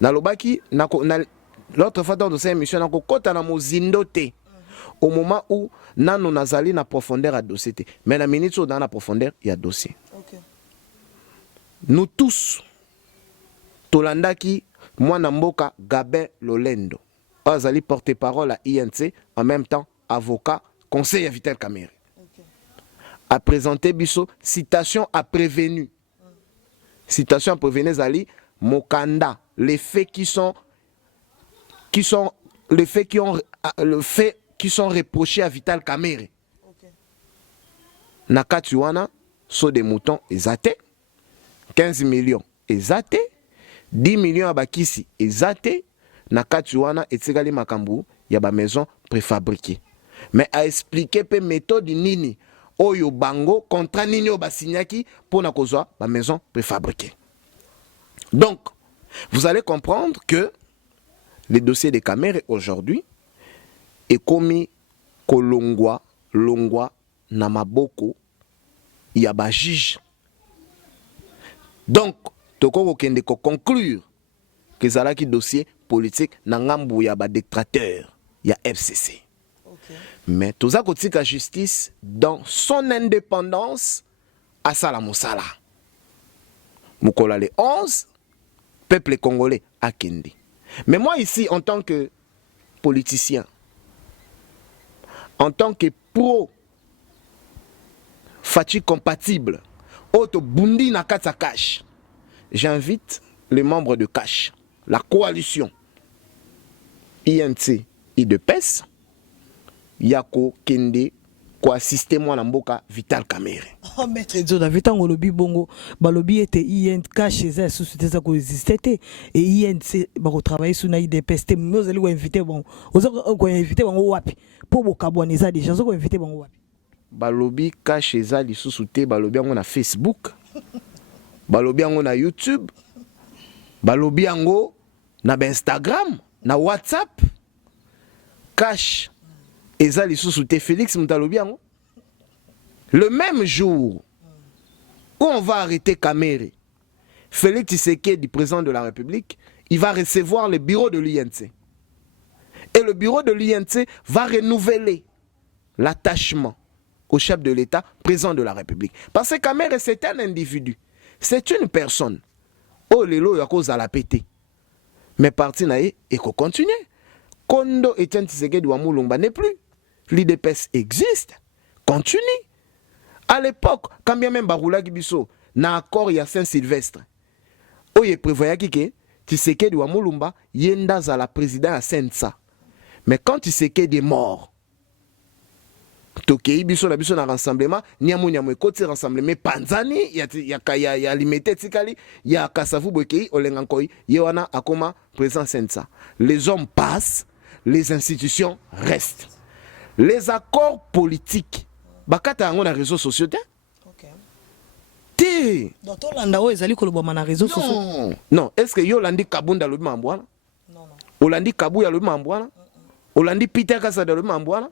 Nalobaki, l'autre fois dans cette émission, au moment où nano nazali na profondeur à dossier. Mais la minute dans la profondeur, il y a dossier. Okay. nous tous tolandaki mwana mboka Gabin Lolendo azali porte-parole à INC, en même temps avocat conseiller à Vital Kamerhe. A présenté biso citation à prévenu. Citation à prévenu zali Mokanda, les faits qui sont reprochés à Vital Kamerhe. Nakati wana so de moutons ezate 15 millions ezate 10 millions abakisi ezate nakati wana etikali makambu ya ba maison préfabriquée. Mais a expliquer pe méthode nini oyo bango contrat nini o basignaki pour na kozwa ba maison préfabriquée. Donc, vous allez comprendre que le dossier de Kamerhe aujourd'hui est commis kolongwa na maboko ya ba juge. Donc, toko kende ko conclure que zalaki dossier politique na ngambu ya ba détracteur ya FCC. Okay. Mais toza kotika justice dans son indépendance à sala mosala. Mukola le 11 peuple congolais a kende. Mais moi ici en tant que politicien, en tant que pro fatigue compatible, auto bundi na kata cash, j'invite les membres de cash, la coalition INC IDPS, Yako Kende, ko assister moi na mboka Vital Kamerhe. Oh maître Zoda, vitango lobi bongo, balobi était INC cash chez eux société ça ko existait et INC ba ko travailler sur na IDPS te nous allons inviter bon, oza ko inviter bon wapi pour bokaboniza des gens ko inviter bon wapi. Balobi cash eza lisusu te, balobi yango na Facebook, balobi yango na YouTube, balobi yango na Instagram, na WhatsApp. Cash eza lisusu te, Félix Mutalobi yango. Le même jour où on va arrêter Kamerhe, Félix Tshisekedi, président de la République, il va recevoir le bureau de l'INC. Et le bureau de l'INC va renouveler l'attachement au chef de l'État, président de la République. Parce que Kamerhe, c'est un individu. C'est une personne. Oh, lelo, ya cause à la pété. Mais parti naïe, et qu'on continue. Kondo Etienne Tshisekedi wa Mulumba n'est plus. L'IDPS existe. Continue. À l'époque, quand bien même Baroula Gibiso, na accord il y a Saint-Sylvestre. Oye prévoyait que Tshisekedi wa Mulumba yenda za la président à Sensa. Mais quand Tshisekedi est mort, Tokei biso na rassemblement, niamu ekoti rassemblement Panzani, ya limité tikali, ya Kasavu Bokei, Olengankoi, yewana akoma président Sensa. Les hommes passent, les institutions restent. Les accords politiques, bakata yango na réseaux sociaux te? OK. Ti. Donc Olanda o ezali kolobama na réseaux sociaux. Non, est-ce que Yolandi Kabunda le mambwana? Non. Olandi Kabuya le mambwana? Olandi Peter Kasada le mambwana?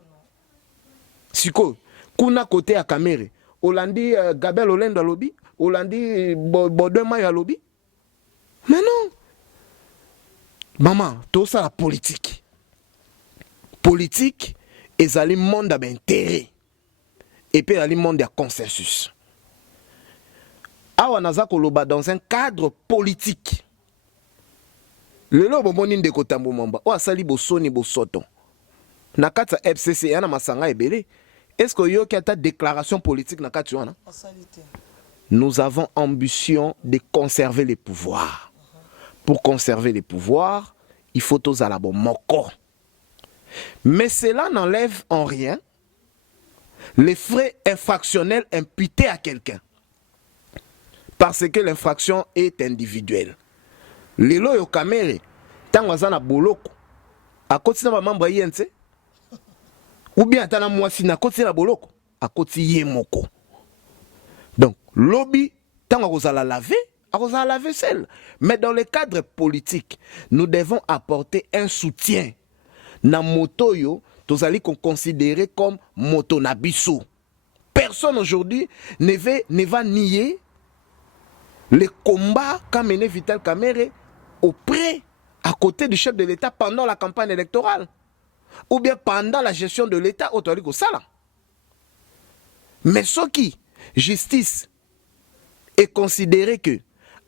Siko, kuna côté à Kamerhe, Olandi Gabin Lolendo lobby, Olandi Bodema ya lobby. Mais non. Maman, tout ça la politique. Politique, et ali monde d'intérêt. Et puis ali monde de consensus. Awa naza koloba dans un cadre politique. Le lobo monine de kotambo mamba. O asali bosoni bosoto. Nakata FCC yana masanga ebele. Est-ce que yo ta déclaration politique nakati wana? Nous avons ambition de conserver les pouvoirs. Pour conserver les pouvoirs, il faut tous à la bon moko. Mais cela n'enlève en rien les frais infractionnels imputés à quelqu'un. Parce que l'infraction est individuelle. Lelo yo Kamerhe, tangwazana boloko, à côté de ma membre INC, ou bien tana mwasi na côté la boloko, à côté yemoko. Donc, lobby, tangwazala laver, à la vaisselle. Mais dans le cadre politique, nous devons apporter un soutien. Na moto yo, tozali qu'on considérer comme moto nabiso. Personne aujourd'hui ne va nier le combat qu'a mené Vital Kamerhe auprès, à côté du chef de l'État pendant la campagne électorale. Ou bien pendant la gestion de l'État au Toliko Sala. Mais ce qui, justice, est considéré que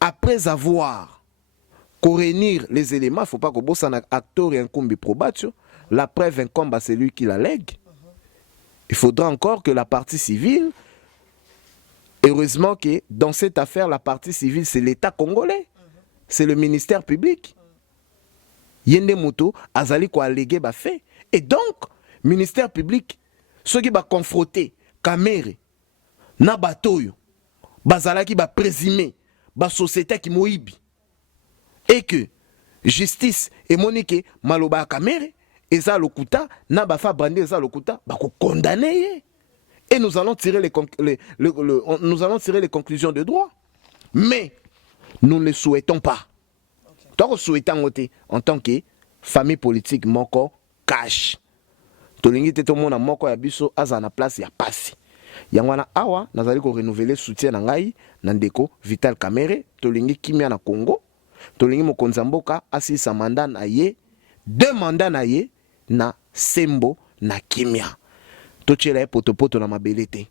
après avoir réunir les éléments, il ne faut pas que bosse un acteur et un combi probatio. La preuve incombe à celui qui la lègue. Il faudra encore que la partie civile, heureusement que dans cette affaire, la partie civile, c'est l'État congolais. C'est le ministère public. Yende Moto, Azali ko allégué ba fait. Et donc, ministère public, ceux qui va confronter Kamere, na batoyo, bazala qui va présumer, ba société qui moibi. Et que justice et Monique Maloba Kamere, eza lokuta, na ba fa brandi eza lokuta, ba ko condamner. Et nous allons tirer nous allons tirer les conclusions de droit. Mais nous ne le souhaitons pas. Tant que souhaitons en tant que famille politique moko cash. Tolingi te to mona moko ya biso aza na place ya pasi. Yangwana awa nazali ko renouveler soutien na ngai na ndeko Vital Kamerhe, tolingi kimia na Congo. Tolingi mokonzi mboka asisa mandat na ye, 2 mandats na ye na sembo na kimia. Tochela potopoto na mabele te.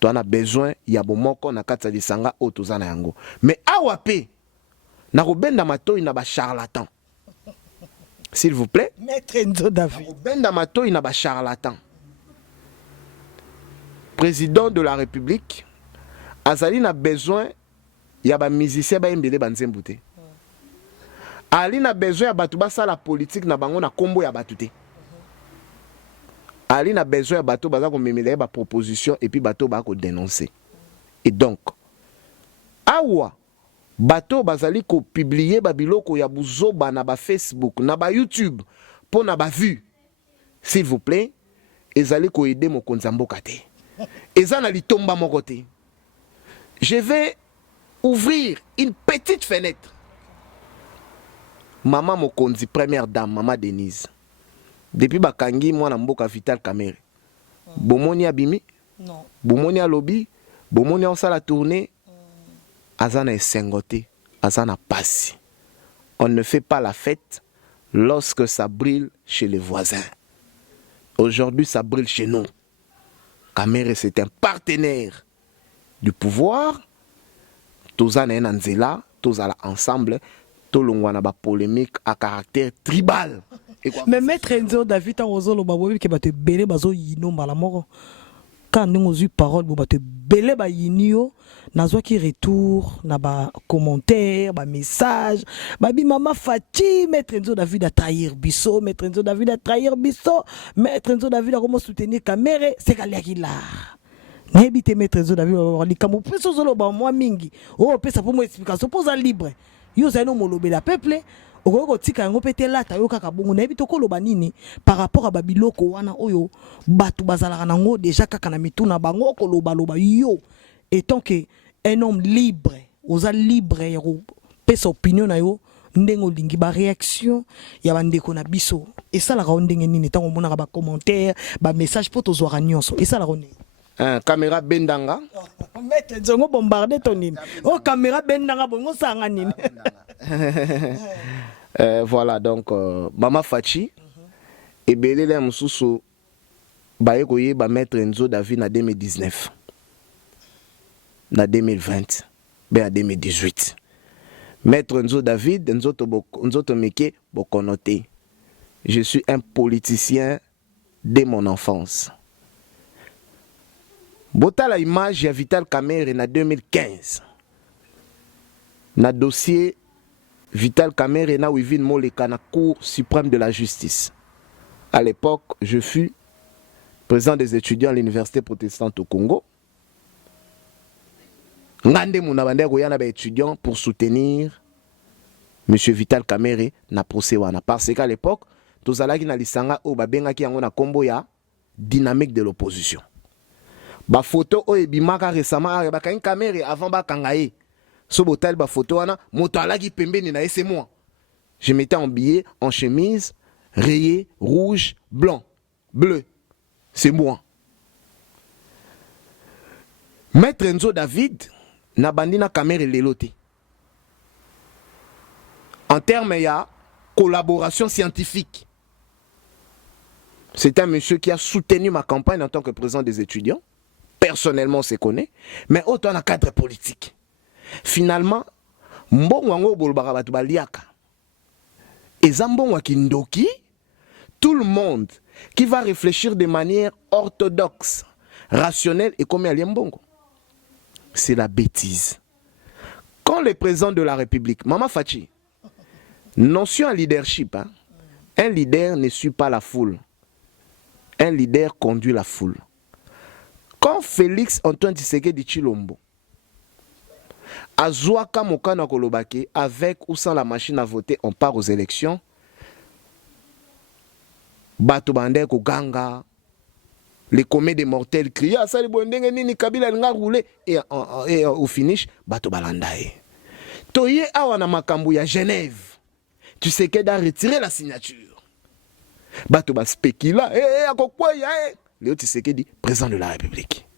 To ana besoin ya bomoko na kati ya lisanga o tozana yango. Mais awa pe na robenda matoi na ba charlatan. S'il vous plaît. Maître Enzo David. Robenda matoi na ba charlatan. Président de la République, azali na besoin ya ba musicien ba embele banzembu te. Ali na besoin ya batu ba sala politique na bango na kombo ya batu te. Ali na besoin ya bato baza ko memela ba proposition et puis bato ba ko dénoncer. Et donc awa bato bazali ko publier ba biloko ya buzoba na ba Facebook na ba YouTube pour na ba vue. S'il vous plaît, ezali ko aider mokonzi mboka te. Ezana litomba moko te. Je vais ouvrir une petite fenêtre. Maman mokonzi, première dame, maman Denise. Depuis bakangi mwana mboka Vital Kamerhe. Bomoni abimi? Non. Bomoni alobi? Bomoni osala tournée? Azana esengote, azana passi. On ne fait pas la fête lorsque ça brûle chez les voisins. Aujourd'hui, ça brûle chez nous. Kamerhe, c'est un partenaire du pouvoir. Tozana enanzela, tozala ensemble, tolongwana ba polémique à caractère tribal. Mais Maître Enzo David, en osant le baboui qui va te belé bazo yino malamoro. Quand nous avons eu parole, vous te belé ba yinio, nazo qui retour, na ba commentaire, ba message, ba bi maman Fati, Maître Enzo David a trahir biso, Maître Enzo David a trahir biso, Maître Enzo David a comment soutenir Kamerhe, c'est qu'elle là. N'habite Maître Enzo David, li kamo peso zolo ba moi mingi. Oh, pesa pour moi explication, pose libre. Yo zano molobe la peuple. Oko tika yango pete lata yo kaka bongo na bito koloba nini par rapport à babiloko wana oyo batu bazalaka nango déjà kaka na mituna bango koloba loba yo étant que un homme libre oza libre ya pesa opinion na yo ndengo lingi ba réaction ya bandeko na biso et ça la ndenge nini tango mona ba commentaire ba message poto zwa nyonso et ça la ronde caméra bendanga Maître zongo bombarder tonine oh caméra bendanga bongo sanga nini. Voilà donc Mama Fachi et Belele Moussou Bayekoye ba Maître Enzo David na 2019 na 2020 ben à 2018 Maître Enzo David Enzo Tomeke Bokonote. Je suis un politicien dès mon enfance. Bota la image ya Vital Kamerhe na 2015 na dossier Vital Kamerhe na Wivine Moleka na Cour suprême de la justice. À l'époque, je fus président des étudiants à l'université protestante au Congo. Ngande munabande koyana ba étudiants pour soutenir monsieur Vital Kamerhe na procès wana parce qu'à l'époque, tozalaki na lisanga o babengaki yango na kombo ya dynamique de l'opposition. Ba photo o ebimaka récemment ba kan Kamerhe avant ba kangaye. So botal ba photo wana moto alaki pembeni na c'est moi. Je m'étais habillé en chemise rayée rouge, blanc, bleu. C'est moi. Maître Enzo David na bandina Kamerhe lelote. En termes ya collaboration scientifique. C'est un monsieur qui a soutenu ma campagne en tant que président des étudiants. Personnellement, on se connaît, mais autant dans le cadre politique. Finalement, mbongo yango bolobaka bato baliaka eza mbongo kindoki. Tout le monde qui va réfléchir de manière orthodoxe, rationnelle et comme elle mbongo, c'est la bêtise. Quand le président de la République, Mama Fachi, notion à leadership, hein, un leader ne suit pas la foule. Un leader conduit la foule. Quand Félix Antoine Tshisekedi Tshilombo Azwaka Mokana Kolobake, avec ou sans la machine à voter, on part aux élections. Bato bande ko ganga, les comètes des mortels crient ah ça les bondenge nini Kabila nga roulé et au finish bato balandae. Toye awana makambu ya Genève. Tu sais qu'elle a retiré la signature. Bato ba spécula akokwa ya Léo Tshisekedi président de la République.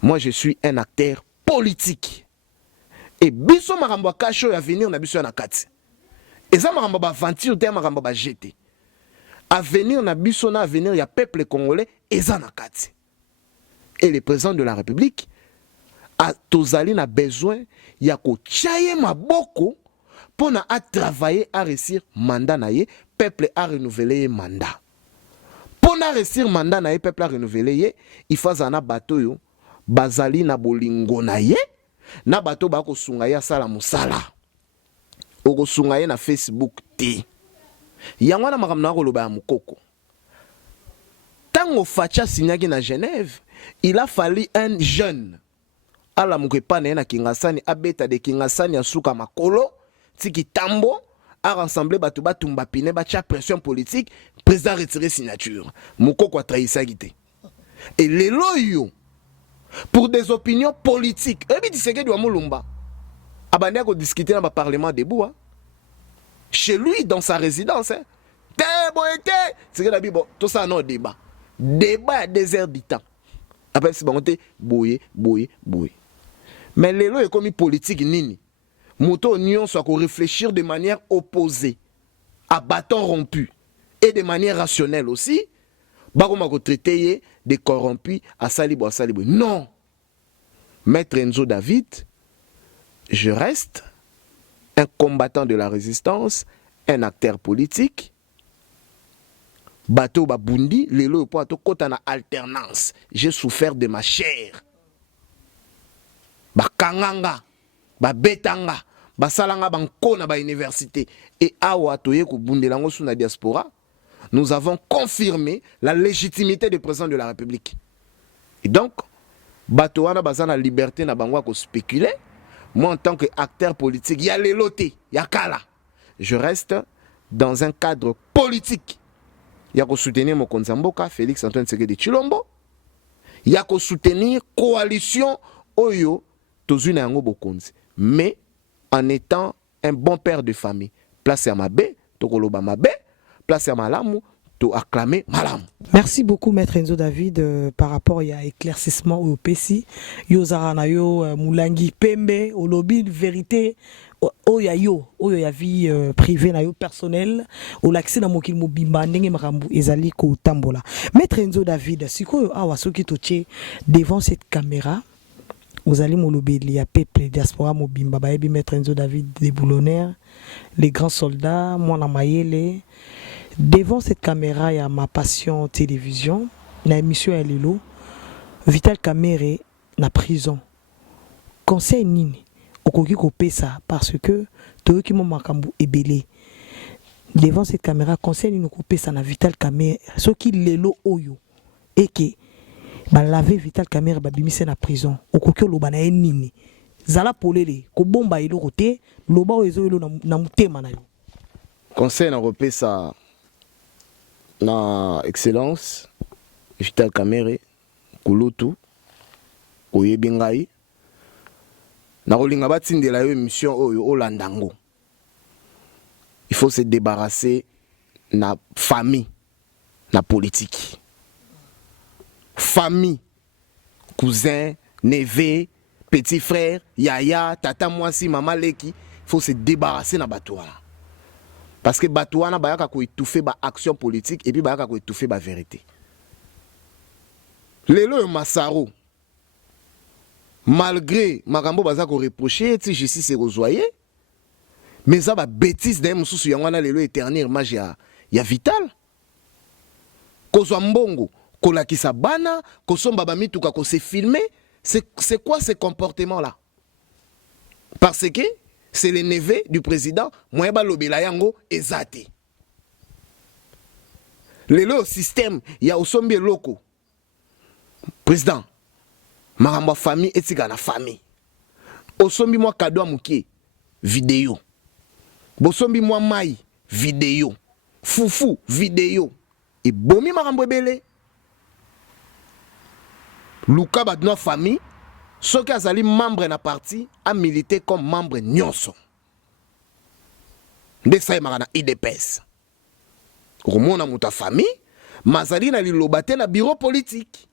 Moi je suis un acteur politique. Et biso makambo kasho ya venir na biso na kati. Eza makambo ba aventure te makambo ba jeter. Avenir na biso na avenir ya peuple congolais eza na kati. Et le président de la République a tozali na besoin ya ko chaye maboko pona a travailler à réussir mandat na ye, peuple a renouveler mandat. Pona réussir mandat na ye, peuple a renouveler ye, il faut zana bato yo bazali na bolingo na ye, na bato ba ko sunga ya sala musala. Oko sunga ye na Facebook te. Yangwana makamna koloba ya mukoko. Tango Facha signaki na Genève, il a fallu un jeune. Ala mukepa na Kingasani abeta de Kingasani asuka makolo, tiki tambo, a rassemblé batu batumba pine ba cha pression politique, président retiré signature. Mukoko a trahi sa guité. Et les loyaux pour des opinions politiques. Ebi Tshisekedi wa Mulumba. Abandé ko discuter dans le parlement debout. Chez lui, dans sa résidence, hein. C'est que bon, tout ça non débat. Débat désert du temps. Après, c'est bon, boye. Mais les lois est comme politique nini. Mouton union soit qu'on réfléchir de manière opposée, à bâton rompu, et de manière rationnelle aussi. Bakoma ko traiter des corrompus à salibo. Non. Maître Enzo David, je reste un combattant de la résistance, un acteur politique. Bateau Babundi, lelo po ato kota na alternance. J'ai souffert de ma chair. Ba kanganga, ba betanga, ba salanga banko na ba université. Et awa toye ko bundelango sous na diaspora, nous avons confirmé la légitimité du président de la République. Et donc, bateau wana bazana liberté na bangwa ko spéculer. Moi, en tant qu'acteur politique, il y a les lotés, il y a Kala. Je reste dans un cadre politique. Il y a qu'à soutenir mon Konzamboka, Félix Antoine Tshisekedi Tshilombo. Il y a qu'à soutenir coalition Oyo, Tozuna Yango Bokonzi. Mais en étant un bon père de famille, place à ma bé, Tokoloba ma bé, place à Malamu, to acclamer Malamu. Merci beaucoup, Maître Enzo David, par rapport à éclaircissement au PSI. Yo Zaranayo, Moulangi Pembe, au lobby de vérité, au ya vie privée, na yo personnelle, au l'accès na mokil mobimba, ndenge makambu, ezali ko tambola. Maître Enzo David, si ko awa soki toche devant cette caméra, vous allez mon lobby, il y a peuple diaspora mobimba, baebi Maître Enzo David, des boulonnaires, les grands soldats, moi na mayele. Devant cette caméra, il y a ma passion télévision, la émission Elilo, Vital Kamere, na prison. Conseil nini, okoki kopé ça parce que toi qui m'ont makambu ebélé. Devant cette caméra, conseil nini kopé ça na Vital Kamere, ce qui lelo oyo et que ba laver Vital Kamere ba bimise na prison. Okoki loba na nini. Zala polele, ko bomba ilo kote, loba ozo ilo na mutema na yo. Conseil na kopé ça na excellence Vital Kamere kulutu oyebingai na kolinga batindela yo émission oyo olandango. Il faut se débarrasser na famille na politique. Famille, cousin, neveu, petit frère, yaya, tata mwasi, mama leki, il faut se débarrasser na batouana. Parce que batouana bayaka ko étouffer ba action politique et puis bayaka ko étouffer ba vérité. Lelo Massaro, malgré makambo baza ko reprocher ti justice rozwaye, Mais ça va bêtise d'un moussou yangwana lelo éternel mage ya vital. Kozwa mbongo, kolakisa bana, kosomba ba mituka ko se filmer, c'est quoi ce comportement là? Parce que c'est le neveu du président, moyen ba lobela yango ezate. Lelo système ya osombi loko. Président, maramba famille etika na famille. Osombi moi cadeau mukie vidéo. Bosombi moi mai vidéo. Foufou vidéo. Et bomi marambo ebele. Luka ba notre famille, ceux qui azali membre na parti a milité comme membre nyonso. De ça na IDPS. Romona muta famille, mazali na lilobate na bureau politique.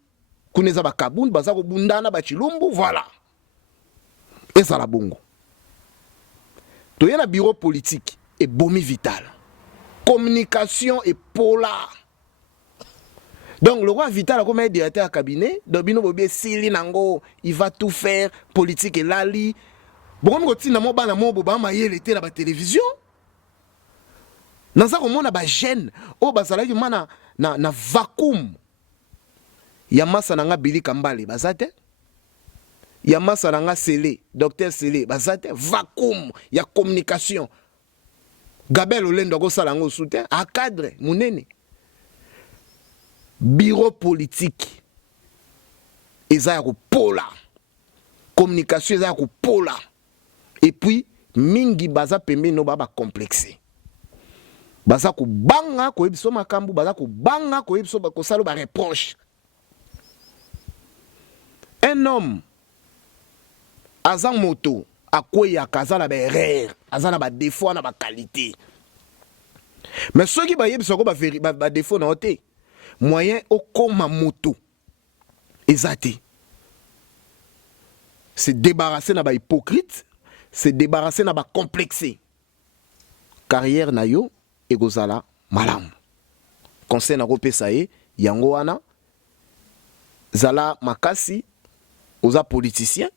Kuneza ba kabund baza ko bundana ba chilumbu, voilà. Et ça la bongo. Toyena bureau politique et bomi vital. Communication et polar. Donc le roi Vital comme directeur à cabinet, Dobino Bobie Sili Nango, il va tout faire, politique et lali. Bon, on continue à m'obana mon boba maïe était la télévision. Dans ça comment on a ba gêne, oh basala qui mana na vacuum. Yamasa nanga Billy Kambale bazate. Yamasa nanga Sele, docteur Sele bazate vacuum, ya communication. Gabel Olendo go salango soutien à cadre munene. Bureau politique, eza ko pola, communication eza ko pola, et puis mingi baza pembe no baba complexé, baza ko banga ko ebiso makambu, baza ko banga ko ebiso ko salo ba reproche. Un homme azan moto akoya kazala ba erreur, azana ba défaut na ba qualité, mais ceux qui ba yebiso ko ba défaut na oté moyen au koma moto ezate. Se débarrasser na ba hypocrite, se débarrasser na ba complexé. Carrière na yo egozala malam. Conseil na kopesa ye yango wana zala makasi oza politicien,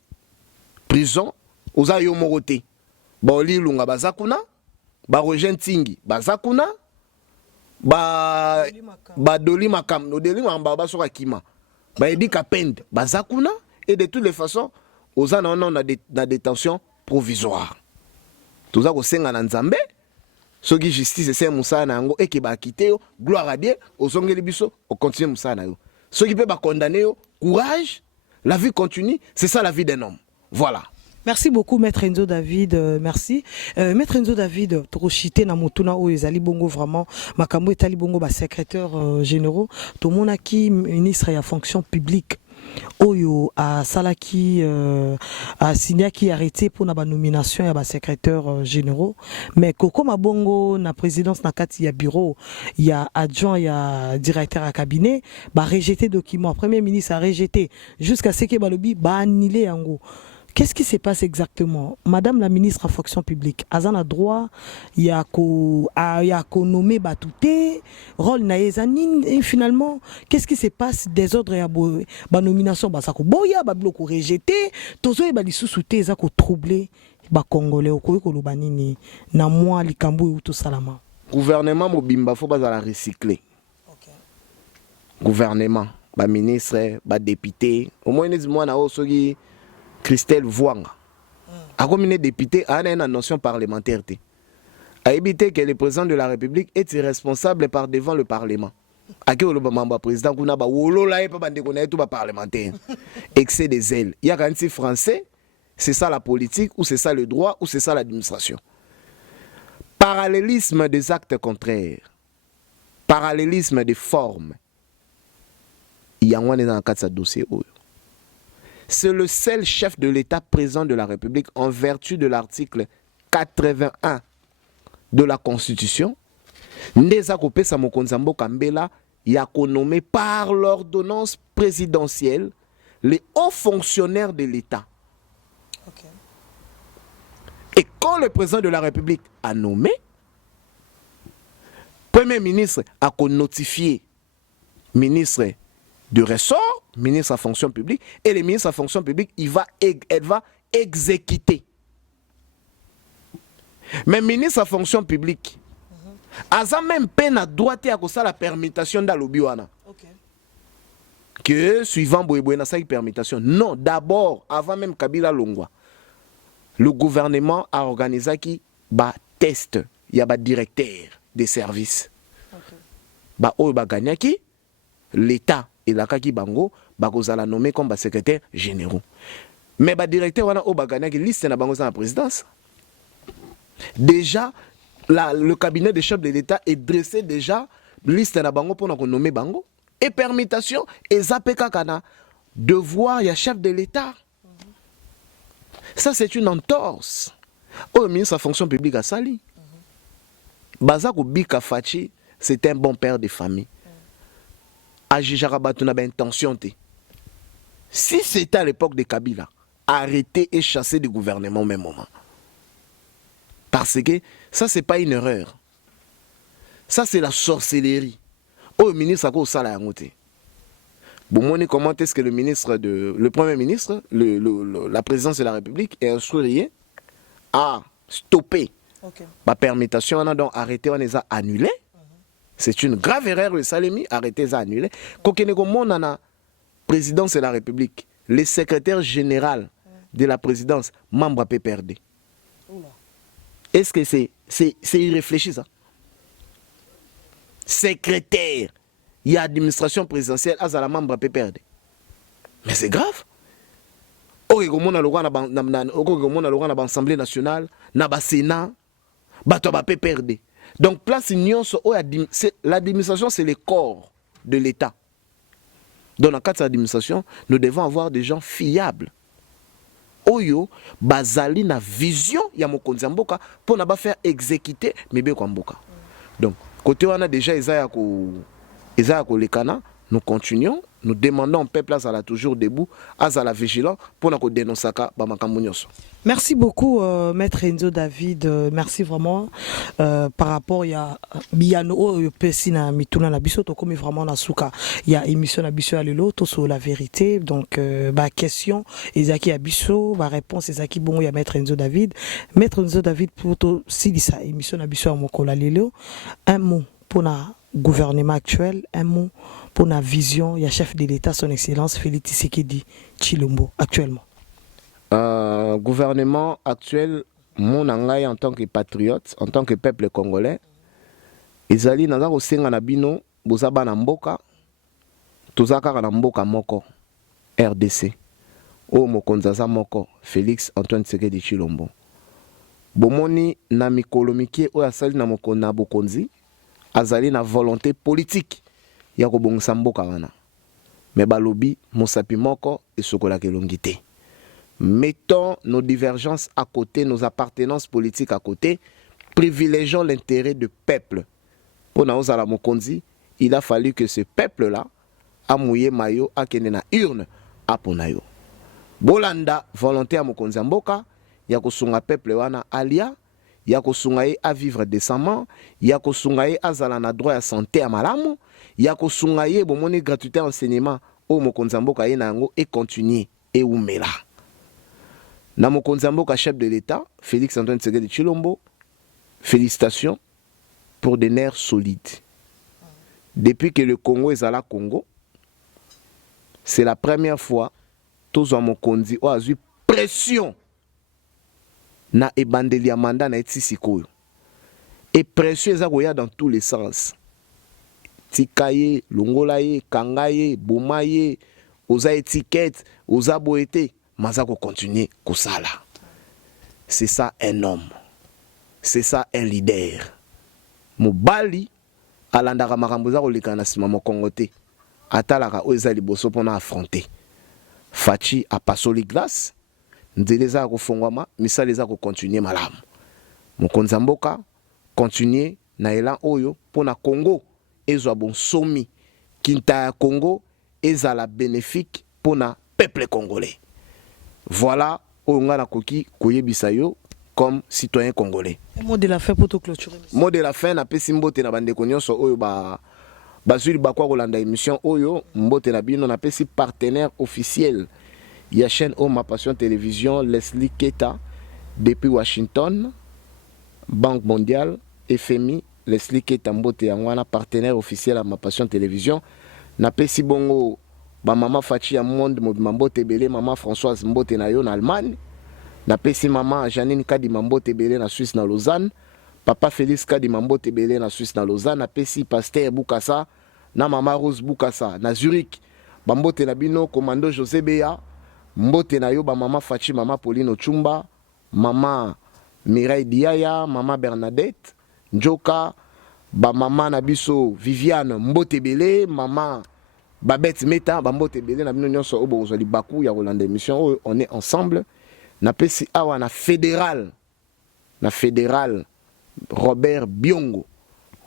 prison oza yo morote. Ba olilunga bazakuna, ba rogentingi bazakuna. Ba doli makam no deli mamba ba soka kima ba edi kapend bazakuna, et de toutes les façons aux an on a na détention provisoire. Tout ça ko senga na nzambe soki justice c'est musa na ngo et ke ba quitter yo, gloire à Dieu, ozongeli biso o continue musa na yo. Soki peut ba condamner yo, courage, la vie continue, c'est ça la vie d'un homme. Voilà. Merci beaucoup, Maître Enzo David. Merci. Maître Enzo David, Trochité na motuna o ezali bongo vraiment. Makambo etali bongo ba secrétaire généraux. Tout le monde a qui ministre à fonction publique. Oyo a salaki a signé qui arrêté pour na ba nomination ya ba secrétaire généraux. Mais koko mabongo na présidence na kati ya bureau, il y a adjoint, il y a directeur à cabinet, ba rejeté document. Premier ministre a rejeté jusqu'à ce que balobi ba annulé yango. Qu'est-ce qui se passe exactement? Madame la ministre en fonction publique, Azana droit, il y a ko nommé Batouté, rôle naezanin, et finalement, qu'est-ce qui se passe? Des ordres ya ba nomination ba sako boya, ba bloco rejeté, tozo e ba lisusuté za ko troubler ba congolais ko ko lobanini na moi likambo tout salama. Gouvernement mobimba faut ba la recycler. OK. Gouvernement, ba ministre, ba député, au moins les mois na osogi Christelle Vouanga a comme député a une notion parlementaire a évité que le président de la République est irresponsable par devant le Parlement. A que le membre président kuna ba wolo la pas bande connaître tout ba parlementaire. Excès des ailes. Il y a quand même français, c'est ça la politique ou c'est ça le droit ou c'est ça l'administration. Parallélisme des actes contraires. Parallélisme des formes. Il y a un dans le dossier. C'est le seul chef de l'État présent de la République en vertu de l'article 81 de la Constitution. Ndeza kopesa mokonzambo kambela ya nommé par l'ordonnance présidentielle les hauts fonctionnaires de l'État. Okay. Et quand le président de la République a nommé, Premier ministre a notifié ministre de ressort, ministre à fonction publique, et le ministre à fonction publique, elle va exécuter. Mais ministre à fonction publique, aza même peine à droite à cause la permutation dans le wana. Que suivant Boye na sa permutation. Non, d'abord, avant même Kabila Longwa, le gouvernement a organisé qui ba test, il y a ba directeur des services. Ba o ba gagnaki l'État et la kaki bango ba kozala nommé comme ba secrétaire généraux. Mais ba directeur wana o ba gagnaki liste na bango za la présidence. Déjà le cabinet des chefs de l'État est dressé déjà liste na bango pour nommer bango et permutation et zapeka kana devoir il y a chef de l'État. Ça c'est une entorse. Au ministre de la fonction publique à Sali. Bazako Bika Fachi, c'est un bon père de famille. Ajijarabatuna ben intention. Si c'était à l'époque de Kabila, arrêter et chasser du gouvernement au même moment. Parce que ça, c'est pas une erreur. Ça, c'est la sorcellerie. Oh, le ministre a quoi ça la ngote. Bon, comment est-ce que le Premier ministre, la présidence de la République est instruit à stopper la permutation, on a donc arrêté, on les a annulés. C'est une grave erreur, le Salemi, arrêté, les a annulés. Quand on a la présidence de la République, le secrétaire général de la présidence, membre à PPRD. Est-ce que c'est irréfléchi ça? Secrétaire, il y a administration présidentielle, à la membre à PPRD. Mais c'est grave. On a l'Assemblée nationale, na ba Sénat, bato ba PPRD. Donc place union l'administration c'est le corps de l'État. Dans le cadre de l'administration, nous devons avoir des gens fiables. Oyo bazali na vision ya mokonzi mboka pour na ba faire exécuter mebe kwa mboka. Donc côté on a déjà Isaiah ko lekana, nous continuons, nous demandons au peuple à la toujours debout, à la vigilant pour nous dénoncer ba makambo nyonso. Merci beaucoup maître Enzo David, merci vraiment par rapport à biano pesina mituna na biso to comme vraiment na suka il y a émission na biso alelo to sur la vérité donc ba question ezaki ya biso ba réponse ezaki bon ya maître Enzo David pour to silisa émission na biso mokola lelo un mot pour na gouvernement actuel, un mot pour la vision, il y a chef de l'État, son excellence Félix Tshisekedi Tshilombo actuellement. Gouvernement actuel, mon angai en tant que patriote, en tant que peuple congolais, ezali naza ko senga na bino bozaba na mboka, tozaka na mboka moko RDC. O mokonzaza moko Félix Antoine Tshisekedi Tshilombo. Bomoni na mikolo mikie o asali na mokona bokonzi, azali na volonté politique ya ko bongisa mboka wana. Mais balobi mosapi moko et sokola kelongité. Mettons nos divergences à côté, nos appartenances politiques à côté, privilégions l'intérêt du peuple. Pour Naozala Mokonzi, il a fallu que ce peuple-là a mouillé maillot, a kene na urne, a ponayo. Bolanda, volonté à Mokonzi Mboka, yako sunga peuple wana alia, yako sungaye à vivre décemment, yako sungaye à zala na droit à santé à malamu, yako sungaye bomoni gratuité enseignement au Mokonzi Mboka yenango et continuer et oumela. Na mokonzi mboka chef de l'État, Félix Antoine Tshisekedi Tshilombo, félicitations pour des nerfs solides. Depuis que le Congo est à la Congo, c'est la première fois que tous les mokonzi ont eu pression na ebandeli ya mandat na etisikoyo. Et pression est dans tous les sens. Tikaye, longolaye, kangaye, bomaye, oza étiquette, oza boete. Mazako continuer kusala. C'est ça un homme. C'est ça un leader. Mobali alandaka makamboza koleka na sima mokongote. Atalaka oza liboso pona affronter. Fachi a pasoli glace. Ndeleza ko fongwama, misaleza ko continuer malamu. Mokonza mboka continuer na elan oyo pona Congo ezwa bon somi. Kinta ya Congo ezala bénéfique pona peuple congolais. Voilà, Ongana Koki, Koye Bisayo, comme citoyen congolais. Mot de la fin pour tout clôturer. Mot de la fin, na pesi mbote na bande konyo so oyo ba bazuli bakwa kolanda émission oyo mbote na bino na pesi partenaire officiel. Ya chaîne Ma Passion Télévision Leslie Keta depuis Washington. Banque mondiale, FMI, Leslie Ketambote Yangwana, partenaire officiel à Ma Passion Télévision. Na pesi bongo ba maman Fachi ya monde Mbote Belé, maman Françoise Mbote na yo na Allemagne. Na pesi maman Janine Kadi Mbote Belé na Suisse na Lausanne. Papa Félix Kadi Mbote Belé na Suisse na Lausanne. Na pesi Pasteur Boukassa na maman Rose Boukassa na Zurich. Bambote na bino commando José Beya. Mbote na yo ba maman Fachi, maman Pauline Ochumba, maman Mireille Diaya, maman Bernadette, Njoka, ba maman Nabiso Viviane Mbote Belé, maman Babette Meta, Mbote Belé, na bino nyonso obo ozali baku ya Rolanda émission, on est ensemble. Na pesi awa na fédéral Robert Biongo,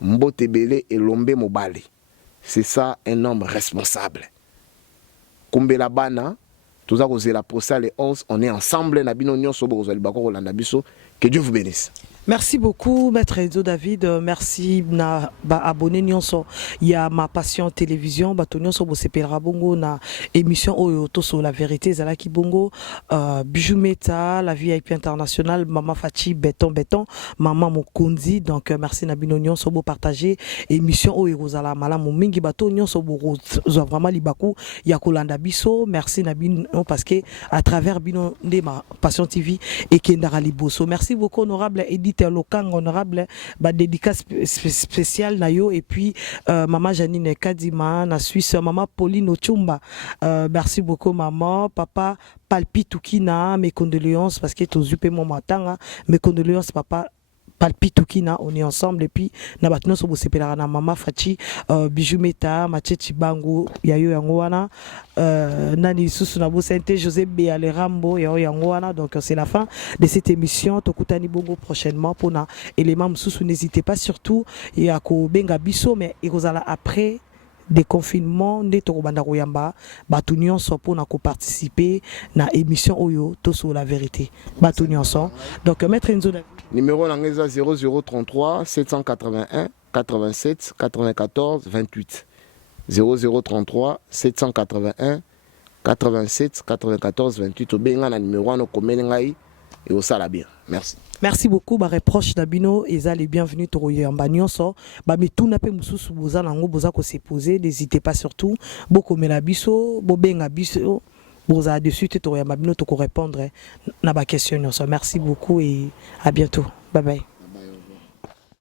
Mbote Belé et Lombe Mobali. C'est ça un homme responsable. Kumbela Bana, tout ça c'est la procès les 11, on est ensemble na bino nyonso obo ozali baku Rolanda biso. Que Dieu vous bénisse. Merci beaucoup, Maître Edzo David. Merci na ba abonné nyonso. Il y a Ma Passion Télévision. Bato nyonso bo sepelera bongo na émission Oyo Toso la vérité Zalaki bongo. Bijou Meta, la VIP internationale, Maman Fachi, Béton, Maman Mokonzi. Donc merci na bino nyonso bo partager émission Oyo Rozala Malamu mingi bato nyonso bo vraiment libaku ya kolanda biso. Merci na bino parce que à travers bino de Ma Passion TV et Kendara Liboso. Merci beaucoup honorable éditeur Lokang, honorable dédicace spéciale Nayo et puis maman Janine Kadima na Suisse, maman Pauline Ochumba. Merci beaucoup maman, papa Palpitukina, mes condoléances parce que tu as eu mon matin, mes condoléances papa Palpitukina, on est ensemble et puis na batno so bosepela na mama Fachi, Bijou Meta, Machechi Bango, yayo yangoana, nani susu na bo Sainte José Béa le Rambo yayo yangoana. Donc c'est la fin de cette émission. Tokutani bongo prochainement pour na élément susu. N'hésitez pas surtout ya ko benga biso mais ikozala après des confinements nde tokobanda koyamba batu nyonso mpona participer na émission Oyo Toso la vérité batu nyonso. Donc Maître Enzo numéro langeza 0033 781 87 94 28 0033 781 87 94 28 obenga na numéro wana komeli ngai et au sala bien. Merci. Merci beaucoup, ba reproche d'Abino, et les bienvenus to yamba nyonso. Ba mituna pe mususu boza nango boza ko se poser, n'hésitez pas surtout. Boko mela biso, bobenga biso, boza dessus to yamba bino to ko répondre na ba question nyonso. Merci beaucoup et à bientôt. Bye bye.